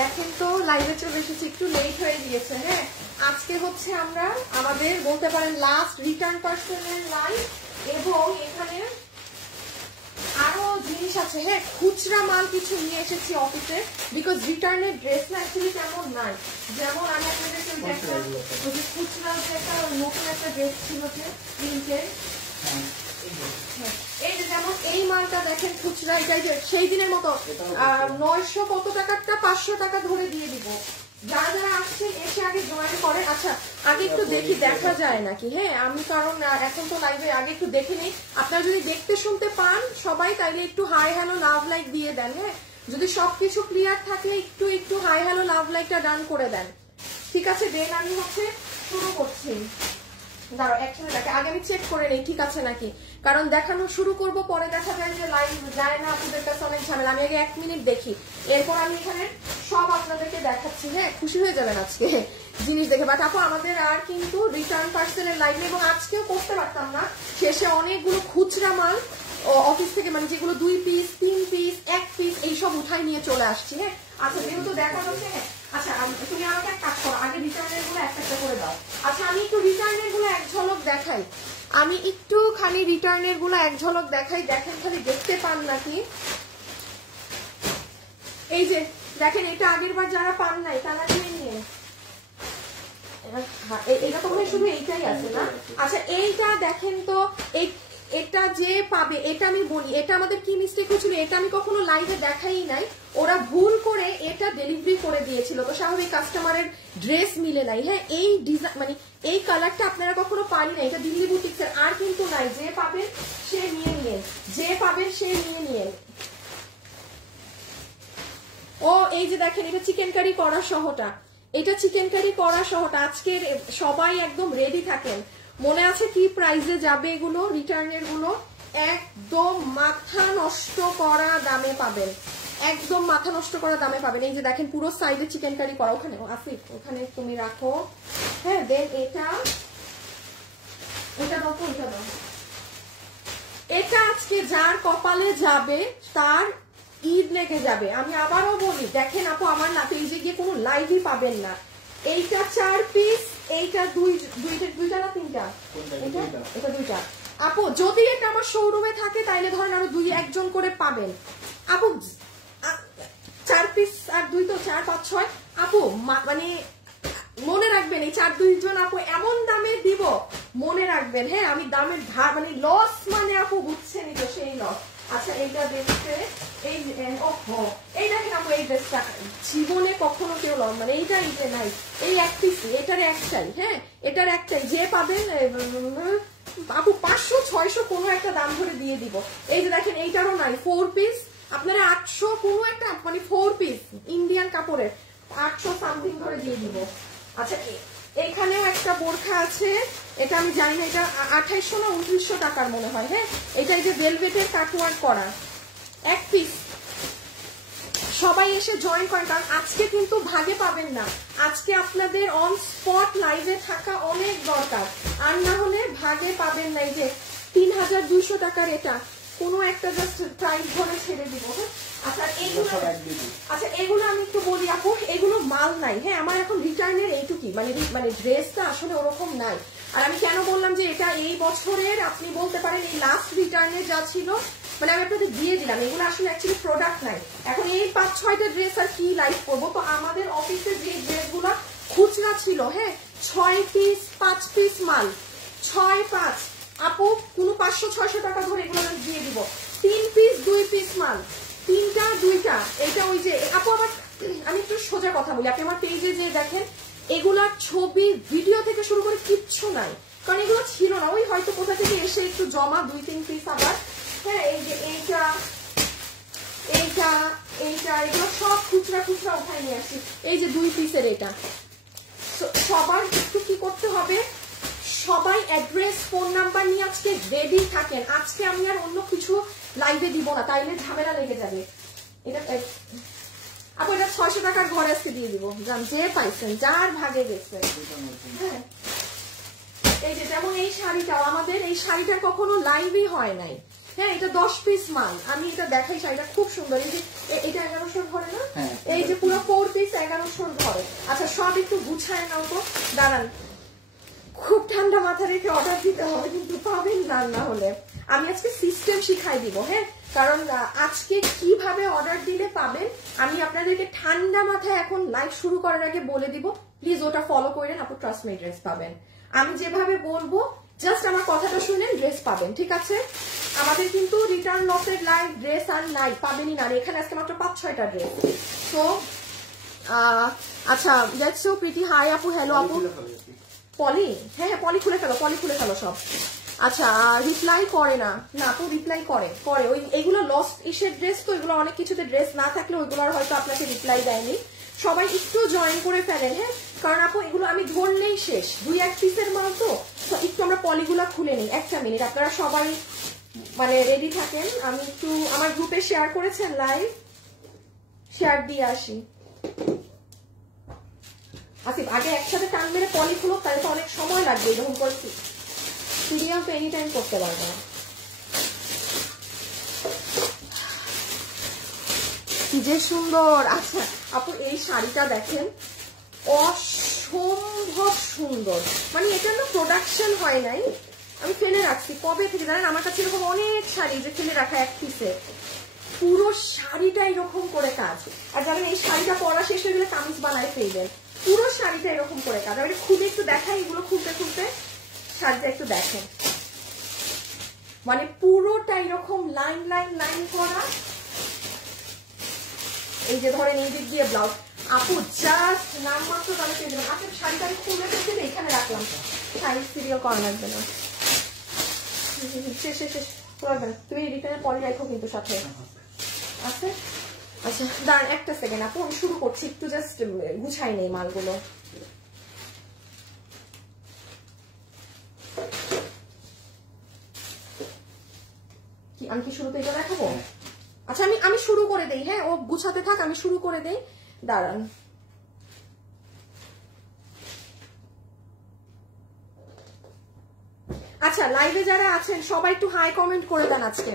দেখেন তো লাইভে চলে এসেছি, একটু লেট হয়ে গিয়েছে। হ্যাঁ, আজকে হচ্ছে আমরা আমাদের বলতে পারেন লাস্ট রিটার্ন পার্সনের লাইভ, এবং এখানে আরো জিনিস আছে। হ্যাঁ, খুচরা মাল কিছু নিয়ে এসেছি অফিসে, বিকজ রিটার্নের ড্রেস না অ্যাকচুয়ালি তেমন নাই। যেমন আমি আপনাদেরকে দেখালাম খুচরা যে একটা নতুন একটা ড্রেস ছিল যে প্রিন্টের, এই যে যেমন এই মালটা দেখেন খুচরা, এটাই যে সেই দিনের মতো 900 কত টাকারটা 500 টাকা ধরে দিয়ে দিব। যারা যারা আসছেন এসে আগে জয়েন করেন। আচ্ছা, আগে একটু দেখি দেখা যায় নাকি। হ্যাঁ, আমি কারণ এখন তো লাইভে আগে একটু দেখে নিই। আপনারা যদি দেখতে শুনতে পান সবাই, তাইলে একটু হাই হ্যালো লাভ লাইক দিয়ে দেন। হ্যাঁ, যদি সবকিছু ক্লিয়ার থাকে একটু একটু হাই হ্যালো লাভ লাইকটা ডান করে দেন। ঠিক আছে, দেন আমি হচ্ছে শুরু করছি। দাঁড়াও একসাথে দেখে আগে আমি চেক করে নেই ঠিক আছে নাকি, কারণ দেখানো শুরু করব পরে দেখা যায় যে লাইভ যায় না, আপনাদের কাছে অনেক ঝামেলা। আমি আগে 1 মিনিট দেখি, এরপর আমি এখানে সব আপনাদেরকে দেখাচ্ছি। হ্যাঁ, খুশি হয়ে যাবেন আজকে জিনিস দেখে। বাট আপু আমাদের আর কিন্তু রিটার্ন পার্সেলের লাইভ, এবং আজকেও করতে পারতাম না, শেষে অনেকগুলো খুচরা মাল অফিস থেকে, মানে যেগুলো 2 পিস 3 পিস 1 পিস এইসব উঠাই নিয়ে চলে আসছি। হ্যাঁ, আচ্ছা যেহেতু দেখা হচ্ছে, হ্যাঁ আচ্ছা তুমি আমাকে এক কাজ করো, আগে রিটার্নের গুলো একটা করে দাও। আচ্ছা আমি একটু রিটার্নের গুলো এক ঝলক দেখাই, আমি একটু খালি রিটার্নের গুলো এক ঝলক দেখাই, দেখেন খালি দেখতে পান নাকি। এই যে দেখেন, এটা আগের বার যারা পান নাই তারা নিয়ে নিয়ে, এটা তো শুধু এইটাই আছে না। আচ্ছা এইটা দেখেন তো, এটা যে পাবে, এটা আমি বলি এটা আমাদের কি মিস্টেক হয়েছিল, এটা আমি কখনো লাইভে দেখাই নাই। ওরা ভুল করে এটা ডেলিভারি করে দিয়েছিল, তো স্বাভাবিক কাস্টমারের ড্রেস মিলে নাই। হ্যাঁ, এই ডিজাইন মানে এই কালারটা আপনারা কখনো পারি না, এটা দিল্লি বুটিক্সের, আর কিন্তু নাই। যে পাবেন সে নিয়ে নিয়ে, যে পাবেন সে নিয়ে নিয়ে। ও এই যে দেখেন, এটা চিকেন কারি করা সহটা, এটা চিকেন কারি করা সহটা। আজকের সবাই একদম রেডি থাকেন। মনে আছে কি প্রাইসে যাবে এগুলো, রিটার্নের গুলো একদম মাথা নষ্ট করা দামে পাবেন, একদম মাথা নষ্ট করা দামে পাবেন। এই যে দেখেন পুরো সাইডে চিকেন কারি করা, ওখানে আসিফ ওখানে তুমি রাখো। হ্যাঁ, দেন এটা দাও তো, এটা দাও। এটা আজকে যার কপালে যাবে তার ঈদ লেগে যাবে। আমি আবারও বলি, দেখেন আপু আমার না পেজে গিয়ে কোনো লাইভই পাবেন না। এইটা 4 পিস, এইটা দুইটা না 3টা, এটা 2টা। আপু যদি এটা আমার শোরুমে থাকে তাইলে ধরেন আরো 2-1 জন করে পাবেন। আপু 4 পিস আর 2 তো 4 5 6। আপু মানে মনে রাখবেন, এই 4-2 জন আপু এমন দামে দিব, মনে রাখবেন। হ্যাঁ, আমি দামের মানে লস মানে আপু বুঝছেনই তো, সেই লস। আচ্ছা এইটা দেখতে, এই এই দেখেন আপু, এই ড্রেসটা জীবনে কখনো কেউ মানে এইটা নাই, এই 1 পিস, এটার একটাই। হ্যাঁ, এটার একটাই, যে পাবেন আপু 500-600 কোনো একটা দাম ধরে দিয়ে দিব। এই যে দেখেন এইটারও নাই, 4 পিস আপনারা 800 কোনো একটা, মানে 4 পিস ইন্ডিয়ান কাপড়ের 800 সামথিং করে দিয়ে দিব। আচ্ছা এখানেও একটা বোরখা আছে, এটা আমি জানি না, এটা 2800 না 2900 টাকার মনে হয়। হ্যাঁ, এটা এই যে ভেলভেটের কাটওয়ার্ক করা 1 পিস। সবাই এসে জয়েন করেন, কারণ আজকে কিন্তু ভাগে পাবেন না, আজকে আপনাদের অন স্পট লাইভে থাকা অনেক দরকার, আর না হলে ভাগে পাবেন না। এই যে 3200 টাকার এটা কোনো একটা জাস্ট প্রাইস ধরে ছেড়ে দিব। আচ্ছা এগুলো আমি একটু বলি আপু, এগুলো মাল নাই। হ্যাঁ, আমার এখন রিটার্নের এইটুকুই, মানে ড্রেসটা আসলে ওরকম নাই। আর আমি কেন বললাম যে এটা এই বছরের, আপনি বলতে পারেন এই লাস্ট রিটার্নের যা ছিল, মানে আমি আপনাদের দিয়ে দিলাম, এগুলো আসলে অ্যাকচুয়ালি প্রোডাক্ট নাই। এখন এই 5-6টা ড্রেস আর কি লাইভ করবো। তো আমাদের অফিসে যে ড্রেসগুলো খুচরা ছিল, হ্যাঁ 6 পিস 5 পিস মাল, 6-5 আপু কোনো 500-600 টাকা ধরে এগুলো আমি দিয়ে দিব। 3 পিস 2 পিস মাল, 3টা 2টা, এটা ওই যে আপু আবার আমি একটু সোজা কথা বলি, আপনি আমার পেজে যে দেখেন এগুলার ছবি ভিডিও থেকে শুরু করে কিচ্ছু নাই, কারণ এগুলো ছিল না, ওই হয়তো কোথা থেকে এসে একটু জমা 2-3 পিস আবার। হ্যাঁ, এই যে এইটা এগুলো সব খুচরা উঠাই নিয়ে আসছি। এই যে 2 পিসের এটা। সবার একটু কি করতে হবে, সবাই অ্যাড্রেস ফোন নাম্বার নিয়ে আজকে রেডি থাকেন। আজকে আমি আর অন্য কিছু লাইভে দিব না, তাইলে ঝামেলা লেগে যাবে। এটা আপু এটা 600 টাকার ঘরে আজকে দিয়ে দিব, জান যে পাইছেন যার ভাগে গেছে। হ্যাঁ, এই যে যেমন এই শাড়িটাও আমাদের, এই শাড়িটার কখনো লাইভই হয় নাই। হ্যাঁ, এটা 10 পিস মাল, আমি এটা দেখাই, শাড়িটা খুব সুন্দর। এই যে এটা 1100 ঘরে না, এই যে পুরো 4 পিস 1100 ঘরে। আচ্ছা সব একটু গুছায় নাও তো, দাঁড়ান খুব ঠান্ডা মাথা রেখে অর্ডার দিতে হবে, কিন্তু পাবেন না না হলে। আমি আজকে সিস্টেম শিখাই দিব, হ্যাঁ, কারণ আজকে কিভাবে অর্ডার দিলে পাবেন আমি আপনাদেরকে ঠান্ডা মাথায় এখন লাইভ শুরু করার আগে বলে দিব। প্লিজ ওটা ফলো করেন, আপু ট্রাস্ট মি ড্রেস পাবেন। আমি যেভাবে বলবো জাস্ট আমার কথাটা শুনেন, ড্রেস পাবেন, ঠিক আছে? আমাদের কিন্তু রিটার্ন লসের লাইভ ড্রেস আর নাই, পাবেনই না। এখানে আজকে মাত্র 5-6টা ড্রেস। তো আচ্ছা, দ্যাটস সো প্রিটি। হাই আপু, হ্যালো আপু। পলি, হ্যাঁ হ্যাঁ পলি খুলে ফেলো, পলি খুলে ফেলো সব। আচ্ছা রিপ্লাই করে না, না আপু রিপ্লাই করে করে ওই এগুলো লস্ট ইসের ড্রেস, তো এগুলো অনেক কিছুতে ড্রেস না থাকলে ওইগুলোর হয়তো আপনাকে রিপ্লাই দেয়নি। সবাই একটু জয়েন করে ফেলেন, হ্যাঁ, কারণ আপু এগুলো আমি ধরলেই শেষ, 2-1 পিসের মাল তো একটু আমরা পলিগুলা খুলে নিই। একটা মিনিট, আপনারা সবাই মানে রেডি থাকেন। আমি একটু আমার গ্রুপে শেয়ার করেছেন লাইভ, শেয়ার দিয়ে আসি। আসিফ আগে একসাথে টান মেরে পলি খুলো, তাহলে তো অনেক সময় লাগবে, এরকম করছি সিরিয়াল তো এনি টাইম করতে পারবো না। কি যে সুন্দর। আচ্ছা আপু এই শাড়িটা দেখেন, অসম্ভব সুন্দর, মানে এটা না প্রোডাকশন হয় নাই, আমি ফেলে রাখছি কবে থেকে জানেন। আমার কাছে এরকম অনেক শাড়ি যে ফেলে রাখা এক পিসে, পুরো শাড়িটা এরকম করে কাজ। আর জানেন এই শাড়িটা পরা শেষ হয়ে গেলে কামিজ বানায় ফেলবেন, পুরো শাড়িটা এরকম করে কাজ। আমি খুলে একটু দেখাই, এগুলো খুলতে খুলতে শাড়িটা একটু দেখেন, মানে পুরোটা এরকম লাইন লাইন লাইন করা। এই যে ধরেন এই দিক দিয়ে ব্লাউজ, আপু জাস্ট নাম মাত্র তাহলে পেয়ে যাবেন। আপনি শাড়িটা আমি খুলে রেখে এখানে রাখলাম, শাড়ি সিরিয়াল করা লাগবে না। শেষ শেষ শেষ করবেন, তুমি রিটার্নের পরে রাখো কিন্তু সাথে আছে। আচ্ছা দাঁড়ান একটা সেকেন্ড আপু, আমি শুরু করছি, একটু জাস্ট গুছাই নেই মালগুলো। কি আমি কি শুরুতে এটা দেখাবো? আচ্ছা আমি শুরু করে দেই, হ্যাঁ ও গুছাতে থাক, আমি শুরু করে দেই, দাঁড়ান। আচ্ছা লাইভে যারা আছেন সবাই একটু হাই কমেন্ট করে দেন, আজকে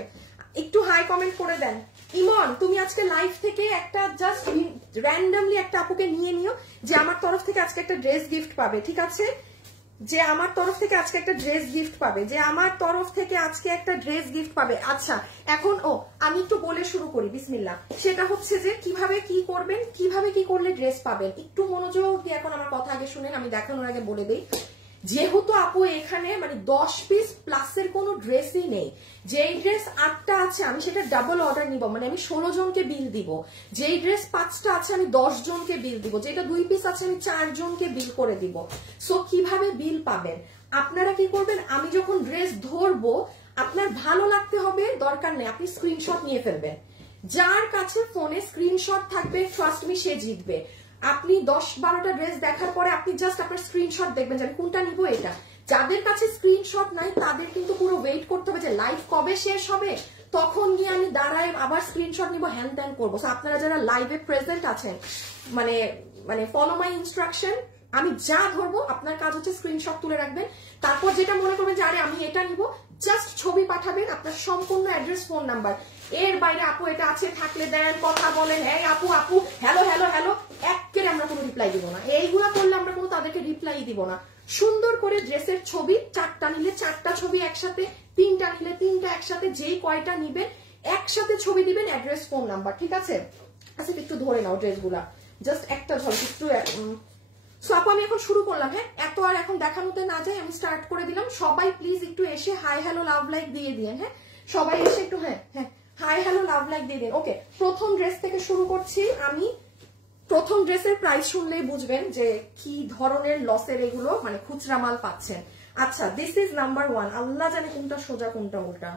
একটু হাই কমেন্ট করে দেন। ইমন তুমি আজকে লাইভ থেকে একটা জাস্ট র্যান্ডমলি একটা আপুকে নিয়ে নিও, যে আমার তরফ থেকে আজকে একটা ড্রেস গিফট পাবে, ঠিক আছে? যে আমার তরফ থেকে আজকে একটা ড্রেস গিফট পাবে, যে আমার তরফ থেকে আজকে একটা ড্রেস গিফট পাবে। আচ্ছা এখন আমি একটু বলে শুরু করি, বিসমিল্লাহ। সেটা হচ্ছে যে কিভাবে কি করবেন, কিভাবে কি করলে ড্রেস পাবেন, একটু মনোযোগ দিয়ে এখন আমার কথা আগে শুনেন, আমি দেখানোর আগে বলে দিই। যেহেতু আপু এখানে মানে 10 পিস প্লাসের কোনো ড্রেসই নেই, যেই ড্রেস 8টা আছে আমি সেটা ডাবল অর্ডার নিব, মানে আমি 16 জনকে বিল দিব। যেই ড্রেস 5টা আছে আমি 10 জনকে বিল দিব, যেটা 2 পিস আছে আমি 4 জনকে বিল করে দিব। সো কিভাবে বিল পাবেন, আপনারা কি করবেন, আমি যখন ড্রেস ধরবো আপনার ভালো লাগতে হবে দরকার নেই, আপনি স্ক্রিনশট নিয়ে ফেলবেন। যার কাছে ফোনে স্ক্রিনশট থাকবে ট্রাস্ট মি সে জিতবে। আপনি 10-12টা ড্রেস দেখার পরে আপনি জাস্ট আপনার স্ক্রিনশট দেখবেন যে আমি কোনটা নিব এটা। যাদের কাছে স্ক্রিনশট নাই তাদের কিন্তু পুরো ওয়েট করতে হবে যে লাইভ কবে শেষ হবে, তখন গিয়ে আমি দাঁড়ায় আবার স্ক্রিনশট নিব, হ্যান ত্যান করবো। আপনারা যারা লাইভে প্রেজেন্ট আছেন মানে মানে ফলো মাই ইনস্ট্রাকশন, আমি যা ধরবো আপনার কাজ হচ্ছে স্ক্রিনশট তুলে রাখবেন। তারপর যেটা মনে করবেন যে আরে আমি এটা নিব, জাস্ট ছবি পাঠাবেন, আপনার সম্পূর্ণ অ্যাড্রেস, ফোন নাম্বার। এর বাইরে আপু এটা আছে থাকলে দেন, কথা বলেন, হ্যাঁ আপু আপু হ্যালো হ্যালো হ্যালো, একেবারে আমরা কোনো রিপ্লাই দিব না। এইগুলা করলে আমরা কোনো তাদেরকে রিপ্লাই দিব না। সুন্দর করে ড্রেসের ছবি, 4টা নিলে 4টা ছবি একসাথে, 3টা নিলে 3টা একসাথে, যেই কয়টা নিবেন একসাথে ছবি দিবেন, অ্যাড্রেস, ফোন নাম্বার, ঠিক আছে? আচ্ছা একটু ধরে নাও ড্রেসগুলা, জাস্ট একটা ঝলক একটু। সো আপু আমি এখন শুরু করলাম, হ্যাঁ এত আর এখন দেখানোতে না যাই, আমি স্টার্ট করে দিলাম। সবাই প্লিজ একটু এসে হাই হ্যালো লাভ লাইক দিয়ে দিন, হ্যাঁ সবাই এসে একটু হ্যাঁ হ্যাঁ হাই হ্যালো লাভ লাইক দিয়ে দিন। ওকে প্রথম ড্রেস থেকে শুরু করছি আমি। প্রথম ড্রেসের প্রাইস শুনলেই বুঝবেন যে কি ধরনের লসের এগুলো, মানে খুচরা মাল পাচ্ছেন। আচ্ছা দিস ইজ নাম্বার 1, আল্লাহ জানে কোনটা সোজা কোনটা উল্টা।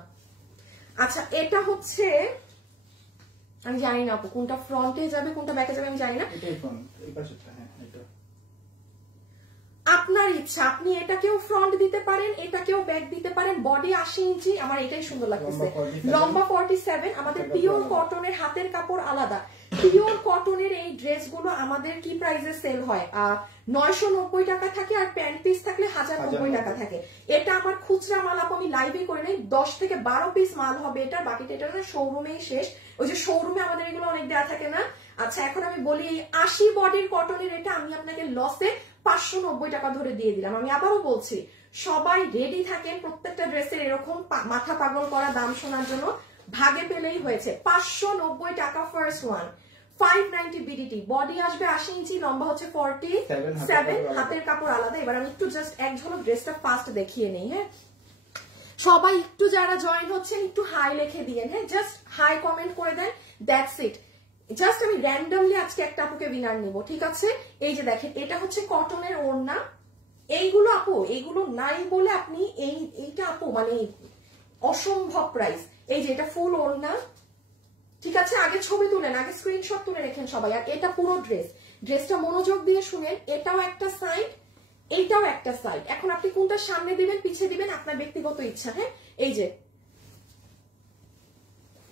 আচ্ছা এটা হচ্ছে আমি জানি না আপু কোনটা ফ্রন্টে যাবে কোনটা ব্যাকে যাবে আমি জানি না, আপনার ইচ্ছা, আপনি এটাকেও ফ্রন্ট দিতে পারেন, এটাকেও ব্যাক দিতে পারেন। বডি 80 ইঞ্চি, আমার এটাই সুন্দর লাগতেছে, লম্বা 47। আমাদের পিওর কটনের, হাতের কাপড় আলাদা। পিওর কটনের এই ড্রেসগুলো আমাদের কি প্রাইসে সেল হয়, 990 টাকা থাকে, আর প্যান্ট পিস থাকলে 1090 টাকা থাকে। এটা আমার খুচরা মাল আপু, আমি লাইভে করে নাই, 10 থেকে 12 পিস মাল হবে এটা, বাকিটা এটা না শোরুমেই শেষ। ওই যে শোরুমে আমাদের এগুলো অনেক দেওয়া থাকে না, আচ্ছা এখন আমি বলি 80 বডির কটনের এটা আমি আপনাকে লসে 590 টাকা ধরে দিয়ে দিলাম। আমি আবারও বলছি সবাই রেডি থাকেন প্রত্যেকটা ড্রেসের এরকম মাথা পাগল করা দাম শোনার জন্য। ভাগে পেলেই হয়েছে 590 টাকা ফার্স্ট ওয়ান। 590 বিডিটি, বডি আসবে 80 ইঞ্চি, লম্বা হচ্ছে 47, হাতের কাপড় আলাদা। এবার আমি একটু জাস্ট এক ঝলক ড্রেসটা ফার্স্ট দেখিয়ে নেই। হ্যাঁ সবাই একটু যারা জয়েন হচ্ছেন একটু হাই লিখে দিয়েন, হ্যাঁ জাস্ট হাই কমেন্ট করে দেন, দ্যাটস ইট। জাস্ট আমি র্যান্ডমলি আজকে একটা আপুকে উইনার নিব, ঠিক আছে? এই যে দেখেন এটা হচ্ছে কটনের ওড়না। এইগুলো আপু এইগুলো নাই বলে আপনি এইটা আপু মানে অসম্ভব প্রাইস। এই যে এটা ফুল ওড়না, ঠিক আছে? আগে ছবি তুলেন, আগে স্ক্রিনশট তুলে রেখেন সবাই। আর এটা পুরো ড্রেসটা মনোযোগ দিয়ে শুনেন, এটাও একটা সাইড, এইটাও একটা সাইড। এখন আপনি কোনটা সামনে দিবেন পিছিয়ে দিবেন আপনার ব্যক্তিগত ইচ্ছা। হ্যাঁ এই যে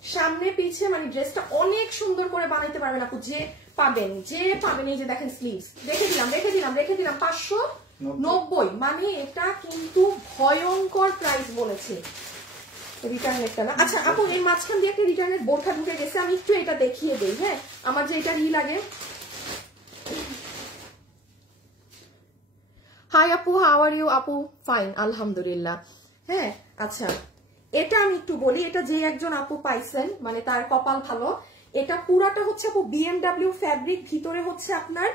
সামনে পিছিয়ে মানে ড্রেসটা অনেক সুন্দর করে বানাইতে পারবেন আপু, যে পাবেন। এই যে দেখেন স্লিভস রেখে দিলাম 590। মানে এটা কিন্তু ভয়ঙ্কর প্রাইস বলেছে। রিটার্নেরটা না, আচ্ছা আপু এই মাঝখান দিয়ে একটা রিটার্নের বোরখা ঢুকে গেছে, আমি একটু এটা দেখিয়ে দেই। হ্যাঁ আমার যে এটা লাগে। হাই আপু, হাউ আর ইউ? আপু ফাইন আলহামদুলিল্লাহ। হ্যাঁ আচ্ছা এটা আমি একটু বলি, এটা যে একজন আপু পাইছেন মানে তার কপাল ভালো। এটা পুরাটা হচ্ছে আপু বিএমডব্লিউ ফ্যাব্রিক, ভিতরে হচ্ছে আপনার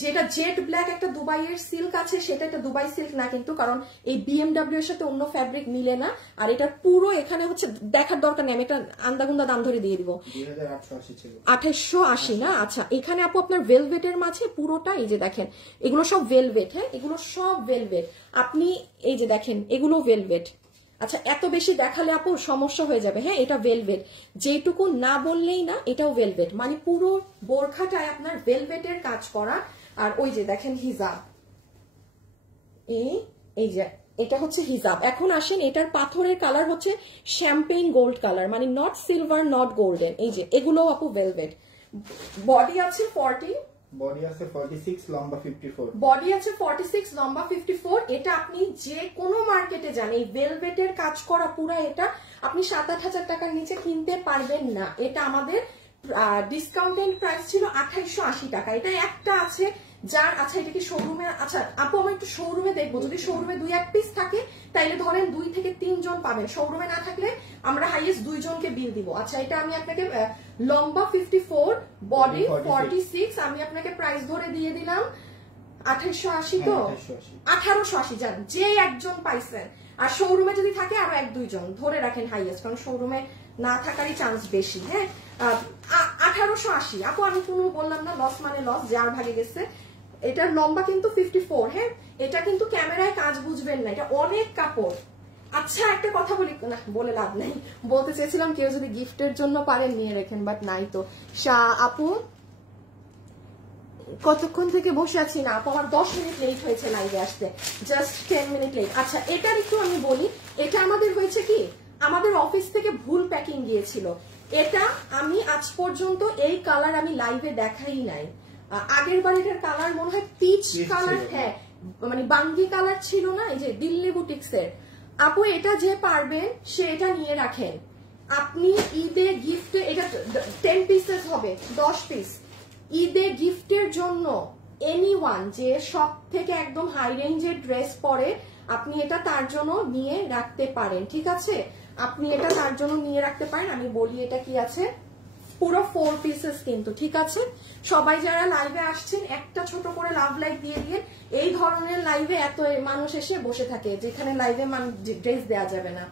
যেটা জেড ব্ল্যাক একটা দুবাইয়ের সিল্ক আছে, সেটা একটা দুবাই সিল্ক না কিন্তু, কারণ এই বিএমডব্লিউ এর সাথে অন্য ফ্যাব্রিক মিলে না। আর এটা পুরো এখানে হচ্ছে দেখার দরকার নেই, আমি এটা আন্দাগুন্দা দাম ধরে দিয়ে দিব, 2880 না? আচ্ছা এখানে আপু আপনার ভেলভেটের মাঝে পুরোটা এই যে দেখেন এগুলো সব ভেলভেট। হ্যাঁ এগুলো সব ভেলভেট, আপনি এই যে দেখেন এগুলো ভেলভেট। আচ্ছা এত বেশি দেখালে আপু সমস্যা হয়ে যাবে। হ্যাঁ এটা ভেলভেট, যেটুকু না বললেই না, এটাও ভেলভেট, মানে পুরো বোরখাটায় আপনার ভেলভেটের কাজ করা। আর ওই যে দেখেন হিজাব, এই যে এটা হচ্ছে হিজাব। এখন আসেন এটার পাথরের কালার হচ্ছে শ্যাম্পেইন গোল্ড কালার, মানে নট সিলভার নট গোল্ডেন। এই যে এগুলো আপু ভেলভেট। বডি আছে 40, বডি আছে 46, লম্বা 54। বডি আছে 46, লম্বা 54। এটা আপনি যে কোনো মার্কেটে যান এই ভেলভেটের কাজ করা পুরা এটা আপনি 7-8 টাকার নিচে কিনতে পারবেন না। এটা আমাদের ডিসকাউন্টেড প্রাইস ছিল 2880 টাকা। এটা একটা আছে যার, আচ্ছা এটা কি শোরুমে? আচ্ছা আপু আমি একটু শোরুমে দেখবো, যদি শোরুমে 2-1 পিস থাকে তাইলে ধরেন 2 থেকে 3 জন পাবেন, শোরুমে না থাকলে আমরা হাইয়েস্ট 2 জনকে বিল দিব। আচ্ছা এটা আমি আপনাকে লম্বা 54, বডি 46, আমি আপনাকে প্রাইস ধরে দিয়ে দিলাম 2880। তো 1880 যান, যে একজন পাইছেন। আর শোরুমে যদি থাকে আরো 1-2 জন ধরে রাখেন হাইয়েস্ট, কারণ শোরুমে না থাকারই চান্স বেশি। হ্যাঁ 1880 আপু, আমি কোনো বললাম না লস মানে লস, যার ভাগে গেছে। এটার লম্বা কিন্তু 54। হ্যাঁ এটা কিন্তু ক্যামেরায় কাজ বুঝবেন না, এটা অনেক কাপড়। আচ্ছা একটা কথা বলি, না বলে লাভ নাই, বলতে চেয়েছিলাম কেউ যদি গিফটের জন্য পারেন নিয়ে রেখেন, বাট নাই তো। আপু কতক্ষণ থেকে বসে আছি না আপু, আমার 10 মিনিট লেট হয়েছে লাইভে আসতে, জাস্ট 10 মিনিট লেট। আচ্ছা এটার একটু আমি বলি, এটা আমাদের হয়েছে কি, আমাদের অফিস থেকে ভুল প্যাকিং গিয়েছিল। এটা আমি আজ পর্যন্ত এই কালার আমি লাইভে দেখাই নাই। আগের বার এটার কালার মনে হয় পিচ কালার, হ্যাঁ মানে বাঙ্গি কালার ছিল না, এই যে দিল্লি বুটিক্সের। আপু এটা যে পারবেন সে এটা নিয়ে রাখেন, আপনি ঈদে গিফটে এটা 10 পিসেস হবে, 10 পিস ঈদে গিফটের জন্য। এনিওয়ান যে সব থেকে একদম হাই রেঞ্জের ড্রেস পরে আপনি এটা তার জন্য নিয়ে রাখতে পারেন, ঠিক আছে? আপনি এটা তার জন্য নিয়ে রাখতে পারেন। আমি বলি এটা কি আছে, পুরো 4 পিসেস কিন্তু, ঠিক আছে? সবাই যারা লাইভে আসছেন একটা ছোট করে লাভ লাইক দিয়ে দিয়ে। এই ধরনের লাইভে এত মানুষ এসে বসে থাকে যেখানে লাইভে ড্রেস দেওয়া যাবে না।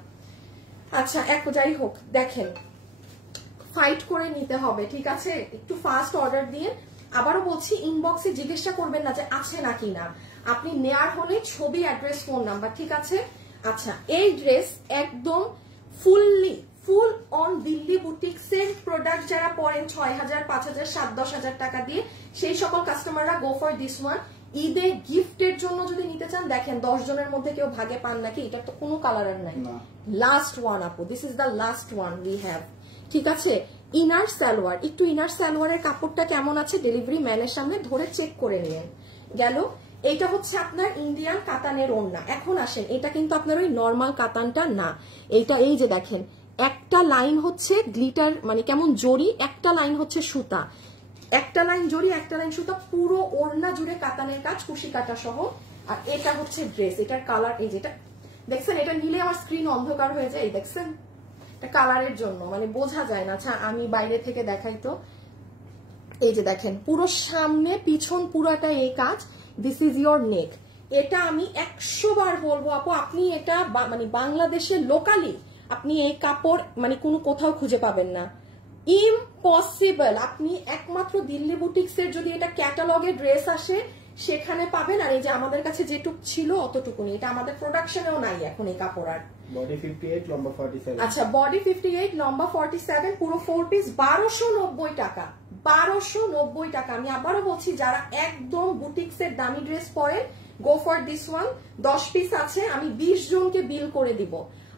আচ্ছা যাই হোক, দেখেন ফাইট করে নিতে হবে, ঠিক আছে? একটু ফাস্ট অর্ডার দিয়ে। আবারও বলছি ইনবক্সে জিজ্ঞাসা করবেন না যে আছে নাকি না, আপনি নেয়ার হলে ছবি, অ্যাড্রেস, ফোন নাম্বার, ঠিক আছে? আচ্ছা এই ড্রেস একদম ফুল অন দিল্লি বুটিক্সের প্রোডাক্ট যারা পরেন 6000, 5000, 7-10 টাকা দিয়ে, সেই সকল কাস্টমাররা গো ফর দিস ওয়ান। ঈদে গিফটের জন্য যদি নিতে চান, দেখেন 10 জনের মধ্যে কেউ ভাগে পান নাকি, এটা তো কোনো কালার নাই। লাস্ট ওয়ান আপু, this is the last one we have, ঠিক আছে? ইনার সালোয়ার, একটু ইনার সালোয়ারের কাপড়টা কেমন আছে ডেলিভারি ম্যানের সামনে ধরে চেক করে নিলেন, গেল। এটা হচ্ছে আপনার ইন্ডিয়ান কাতানের ওড়না। এখন আসেন, এটা কিন্তু আপনার ওই নর্মাল কাতানটা না, এইটা এই যে দেখেন একটা লাইন হচ্ছে গ্লিটার মানে কেমন জরি, একটা লাইন হচ্ছে সুতা। একটা লাইন জড়ি, একটা লাইন সুতা, পুরো ওড়না জুড়ে কাতানের কাজ, কুশি কাটা সহ। আর এটা হচ্ছে ড্রেস, এটার কালার এই যেটা দেখছেন, এটা নিলে আমার স্ক্রিন অন্ধকার হয়ে যায়, দেখছেন এটা কালারের জন্য মানে বোঝা যায় না। আচ্ছা আমি বাইরে থেকে দেখাই তো, এই যে দেখেন পুরো সামনে পিছন পুরাটা এই কাজ। দিস ইজ ইয়োর নেক। এটা আমি 100 বার বলবো আপু, আপনি এটা মানে বাংলাদেশের লোকালি আপনি এই কাপড় মানে কোনো কোথাও খুঁজে পাবেন না, ইম্পসিবল। আপনি একমাত্র দিল্লি বুটিক্সের যদি এটা ক্যাটালগে ড্রেস আসে সেখানে পাবেন। আর এই যে আমাদের কাছে যেটুক ছিল অতটুকুনি, এটা আমাদের প্রোডাকশনেও নাই এখন এই কাপড় আর। বডি 58 লম্বা 47। আচ্ছা বডি 58 লম্বা 47, পুরো 4 পিস 1290 টাকা। 1290 টাকা। আমি আবারও বলছি যারা একদম বুটিক্সের দামি ড্রেস পরেন, গো ফর দিস ওয়ান। 10 পিস আছে, আমি 20 জনকে বিল করে দিব,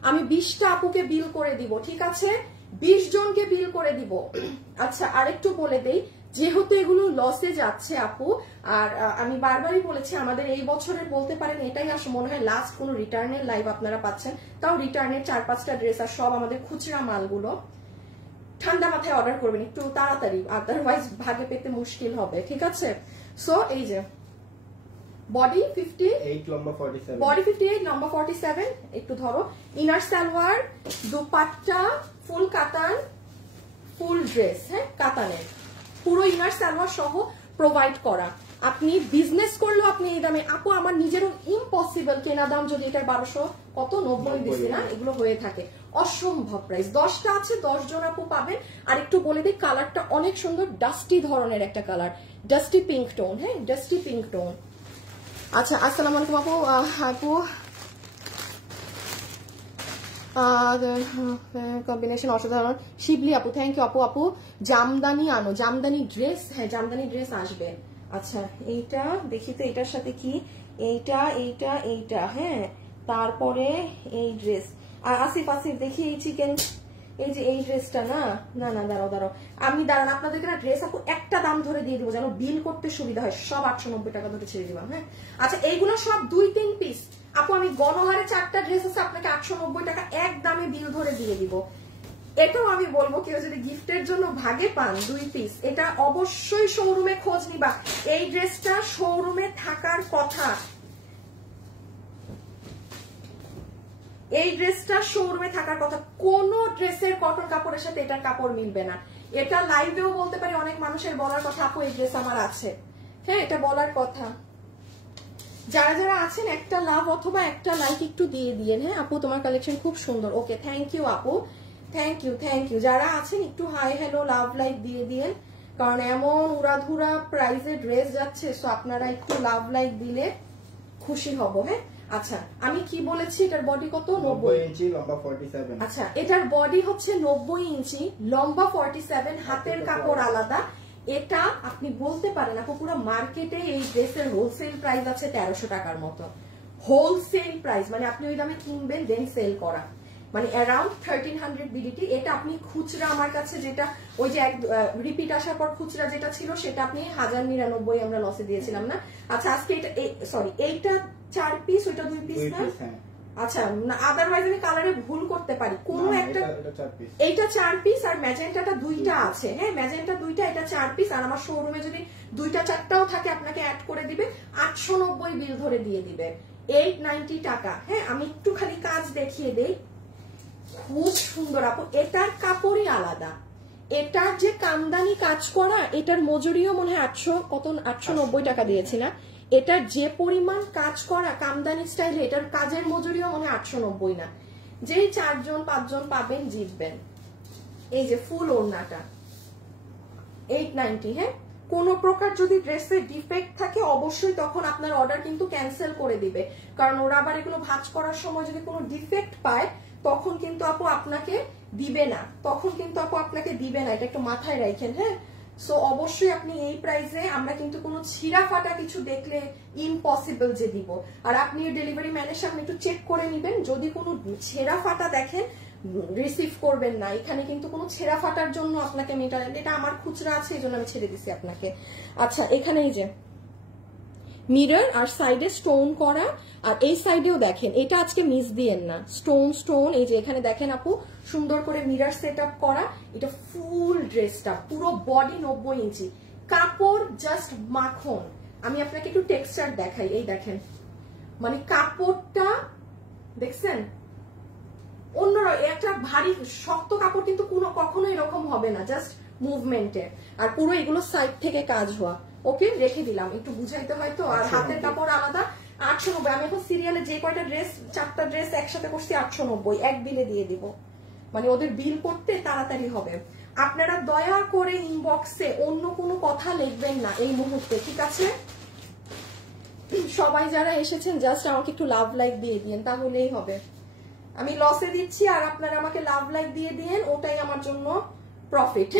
আমি 20টা আপুকে বিল করে দিব, ঠিক আছে 20 জনকে বিল করে দিব। আচ্ছা আরেকটু বলে দেই, যেহেতু এগুলো লসে যাচ্ছে আপু, আর আমি বারবারই বলেছি আমাদের এই বছরের বলতে পারেন এটাই আসলে মনে হয় লাস্ট কোনো রিটার্নের লাইভ আপনারা পাচ্ছেন, তাও রিটার্নের 4-5টা ড্রেস, আর সব আমাদের খুচরা মালগুলো। ঠান্ডা মাথায় অর্ডার করবেন একটু তাড়াতাড়ি, আদারওয়াইজ ভাগে পেতে মুশকিল হবে, ঠিক আছে। সো এই যে বডি 58 লম্বা 47, বডি 58 লম্বা 47, একটু ধরো। ইনার সালোয়ার, দুপাট্টা, ফুল কাতান, ফুল ড্রেস, হ্যাঁ কাতানের পুরো ইনার সালোয়ার সহ প্রোভাইড করা। আপনি বিজনেস করলেও আপনি এই দামে, আপু আমার নিজেরও ইম্পসিবল কেনা দাম যদি এটার 1200 কত 90 দিচ্ছে না, এগুলো হয়ে থাকে অসম্ভব প্রাইস। 10টা আছে, 10 জন আপু পাবেন। আর একটু বলে দিই কালারটা অনেক সুন্দর, ডাস্টি ধরনের একটা কালার, ডাস্টি পিঙ্ক টোন, হ্যাঁ ডাস্টি পিঙ্ক টোন। আচ্ছা আসসালামু আলাইকুম আপু। আপু কম্বিনেশন অসাধারণ। শিবলি আপু থ্যাংক ইউ আপু। আপু জামদানি আনো, জামদানি ড্রেস, হ্যাঁ জামদানি ড্রেস আসবে। আচ্ছা এইটা দেখি তো, এটার সাথে কি, এইটা এইটা এইটা, হ্যাঁ তারপরে এই ড্রেস। আর আসিফ আসিফ দেখি এই চিকেন, এই যে এই ড্রেসটা না না না দাঁড়াও দাঁড়াও, আমি দাঁড়ান আপনাদেরকে না ড্রেস আপু একটা দাম ধরে দিয়ে দিব যেন বিল করতে সুবিধা হয়, সব 890 টাকা ধরে ছেড়ে দিলাম, হ্যাঁ। আচ্ছা এইগুলো সব 2-3 পিস আপু, আমি গণহারে 4টা ড্রেস আছে, আপনাকে 890 টাকা এক দামে বিল ধরে দিয়ে দিব। এটাও আমি বলবো কেউ যদি গিফটের জন্য ভাগে পান 2 পিস, এটা অবশ্যই শোরুমে খোঁজ নিবা, এই ড্রেসটা শোরুমে থাকার কথা, এই ড্রেসটা শোরুমে থাকার কথা। কোন ড্রেসের কটন কাপড়ের সাথে এটার কাপড় মিলবে না। এটা লাইভেও বলতে পারি, অনেক মানুষের বলার কথা আপু এই ড্রেস আমার আছে, হ্যাঁ এটা বলার কথা। যারা যারা আছেন একটা লাভ অথবা একটা লাইক একটু দিয়ে দিয়েন, হ্যাঁ আপু তোমার কালেকশন খুব সুন্দর, ওকে থ্যাংক ইউ আপু, থ্যাংক ইউ থ্যাংক ইউ। যারা আছেন একটু হাই হ্যালো লাভ লাইক দিয়ে দিয়েন, কারণ এমন উড়াধুরা প্রাইজে ড্রেস যাচ্ছে, সো আপনারা একটু লাভ লাইক দিলে খুশি হব, হ্যাঁ। আচ্ছা আমি কি বলেছি, এটার বডি কত 90 ইঞ্চি লম্বা 47। আচ্ছা এটার বডি হচ্ছে 90 ইঞ্চি লম্বা 47, হাতের কাপড় আলাদা। এটা আপনি বলতে পারেন আপু পুরো মার্কেটে এই ড্রেসের হোলসেল প্রাইস আছে 1300 টাকার মতো, হোলসেল প্রাইস, মানে আপনি ওই দামে কিনবেন দেন সেল করা, মানে অ্যারাউন্ড 1300 বিডিটি। এটা আপনি খুচরা আমার কাছে যেটা ওই যে রিপিট আসার পর খুচরা যেটা ছিল সেটা আপনি 1099 আমরা লসে দিয়েছিলাম না। আচ্ছা আজকে এটা সরি এইটা 4 পিস, ওইটা 2 পিস না, আচ্ছা না আদারওয়াইজ আমি কালারে ভুল করতে পারি কোন একটা, এইটা 4 পিস আর ম্যাজেন্টাটা 2টা আছে, হ্যাঁ ম্যাজেন্টা 2টা, এটা 4 পিস। আর আমার শোরুমে যদি 2টা 4টাও থাকে আপনাকে অ্যাড করে দিবে, 890 বিল ধরে দিয়ে দিবে, 890 টাকা, হ্যাঁ। আমি একটু খালি কাজ দেখিয়ে দেই, খুব সুন্দর আপু, এটার কাপড়ই আলাদা, এটার যে কামদানি কাজ করা, এটার মজুরিও মনে হয় 890 টাকা দিয়েছি না, এটার যে পরিমাণ কাজ করা কামদানি স্টাইলে, এটার কাজের মজুরিও মনে হয় 890 না। যেই 4 জন 5 জন পাবেন জিতবেন। এই যে ফুল ওড়নাটা 890, হ্যাঁ। কোন প্রকার যদি ড্রেসের ডিফেক্ট থাকে অবশ্যই তখন আপনার অর্ডার কিন্তু ক্যান্সেল করে দিবে, কারণ ওরা আবার এগুলো ভাঁজ করার সময় যদি কোনো ডিফেক্ট পায় তখন কিন্তু আপু আপনাকে দিবে না, তখন কিন্তু আপু আপনাকে দিবে না, এটা একটু মাথায় রাখেন, হ্যাঁ। সো অবশ্যই আপনি এই প্রাইসে, আমরা কিন্তু কোনো ছিঁড়া ফাটা কিছু দেখলে ইম্পসিবল যে দিব। আর আপনি ডেলিভারি ম্যানের সামনে একটু চেক করে নেবেন, যদি কোনো ছেঁড়া ফাটা দেখেন রিসিভ করবেন না, এখানে কিন্তু কোনো ছেঁড়া ফাটার জন্য আপনাকে আমি এটা আমার খুচরা আছে এই জন্য আমি ছেড়ে দিছি আপনাকে। আচ্ছা এখানে এই যে মিরর আর সাইডে স্টোন করা, আর এই সাইডেও দেখেন, এটা আজকে মিস দিয়েন না, স্টোন স্টোন, এই যে এখানে দেখেন আপু সুন্দর করে মিরর সেট আপ করা, এটা ফুল ড্রেসটা পুরো বডি 90 ইঞ্চি, কাপড় জাস্ট মাখন। আমি আপনাকে একটু টেক্সচার দেখাই, এই দেখেন, মানে কাপড়টা দেখছেন অন্য একটা ভারী শক্ত কাপড় কিন্তু কখনো এরকম হবে না, জাস্ট মুভমেন্টে। আর পুরো এগুলো সাইড থেকে কাজ হওয়া। ওকে, রেখে দিলাম, একটু বুঝাইতে হয় তো। আর হাতের কাপড় আলাদা 890। আমি এখন সিরিয়ালে যে কয়টা ড্রেস, 4টা ড্রেস একসাথে করছি 890, এক বিলে দিয়ে দিব, মানে ওদের বিল করতে তাড়াতাড়ি হবে। আপনারা দয়া করে ইনবক্সে অন্য কোনো কথা লিখবেন না এই মুহূর্তে, ঠিক আছে? সবাই যারা এসেছেন জাস্ট আমাকে একটু লাভ লাইক দিয়ে দিন, তাহলেই হবে। আমি লসে দিচ্ছি আর আপনারা আমাকে লাভ লাইক দিয়ে দিন, ওটাই আমার জন্য প্রফিট।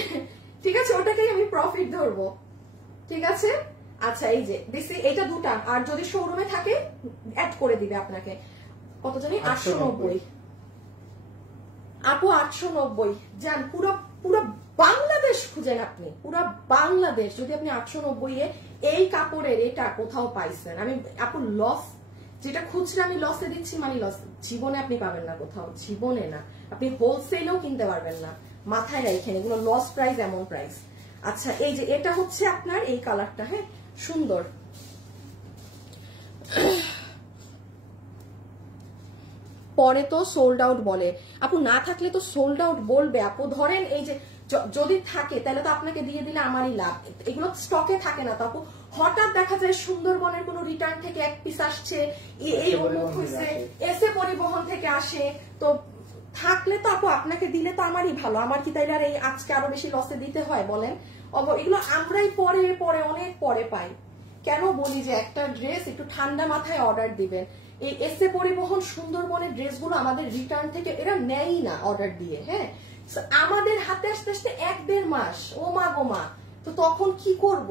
ঠিক আছে, ওটাকেই আমি প্রফিট ধরবো, ঠিক আছে? আচ্ছা, এই যে দিছি, এটা দুটা, আর যদি শোরুমে থাকে অ্যাড করে দিবে আপনাকে। কত জানি 890 আপু, 890 যান। পুরো পুরো বাংলাদেশ খুঁজেন আপনি, পুরো বাংলাদেশ। যদি আপনি 890 এ এই কাপড়ের এটা কোথাও পাইছেন, আমি আপু লস যেটা খুচরা আমি লসে দিচ্ছি, মানে লস জীবনে আপনি পাবেন না কোথাও, জীবনে না। আপনি হোলসেলেও কিনতে পারবেন না, মাথায় রাখেন, এগুলো লস প্রাইস, এমন প্রাইস। আচ্ছা, এই যে এটা হচ্ছে আপনার এই কালারটা, হ্যাঁ সুন্দর। পরে তো সোল্ড আউট বলে আপু, না থাকলে তো সোল্ড আউট বলবে আপু। ধরেন এই যে যদি থাকে তাহলে তো আপনাকে দিয়ে দিলে আমারই লাভ। এগুলো স্টকে থাকে না তো আপু, হঠাৎ দেখা যায় সুন্দরবনের কোনো রিটার্ন থেকে এক পিস আসছে, এই অমুক হয়েছে, এসে পরিবহন থেকে আসে, তো থাকলে তো আপু আপনাকে দিলে তো আমারই ভালো। আমার কি তাইলে আর এই আজকে আরো বেশি লসে দিতে হয় বলেন? এগুলো আমরাই পরে পরে অনেক পরে পাই। কেন বলি যে একটা ড্রেস একটু ঠান্ডা মাথায় অর্ডার দিবেন। এই এসে পরিবহন সুন্দরবনের ড্রেসগুলো আমাদের রিটার্ন থেকে এরা নেয়ই না অর্ডার দিয়ে, হ্যাঁ আমাদের হাতে আসতে আসতে 1-1.5 মাস। ও মা গো মা, তো তখন কি করব?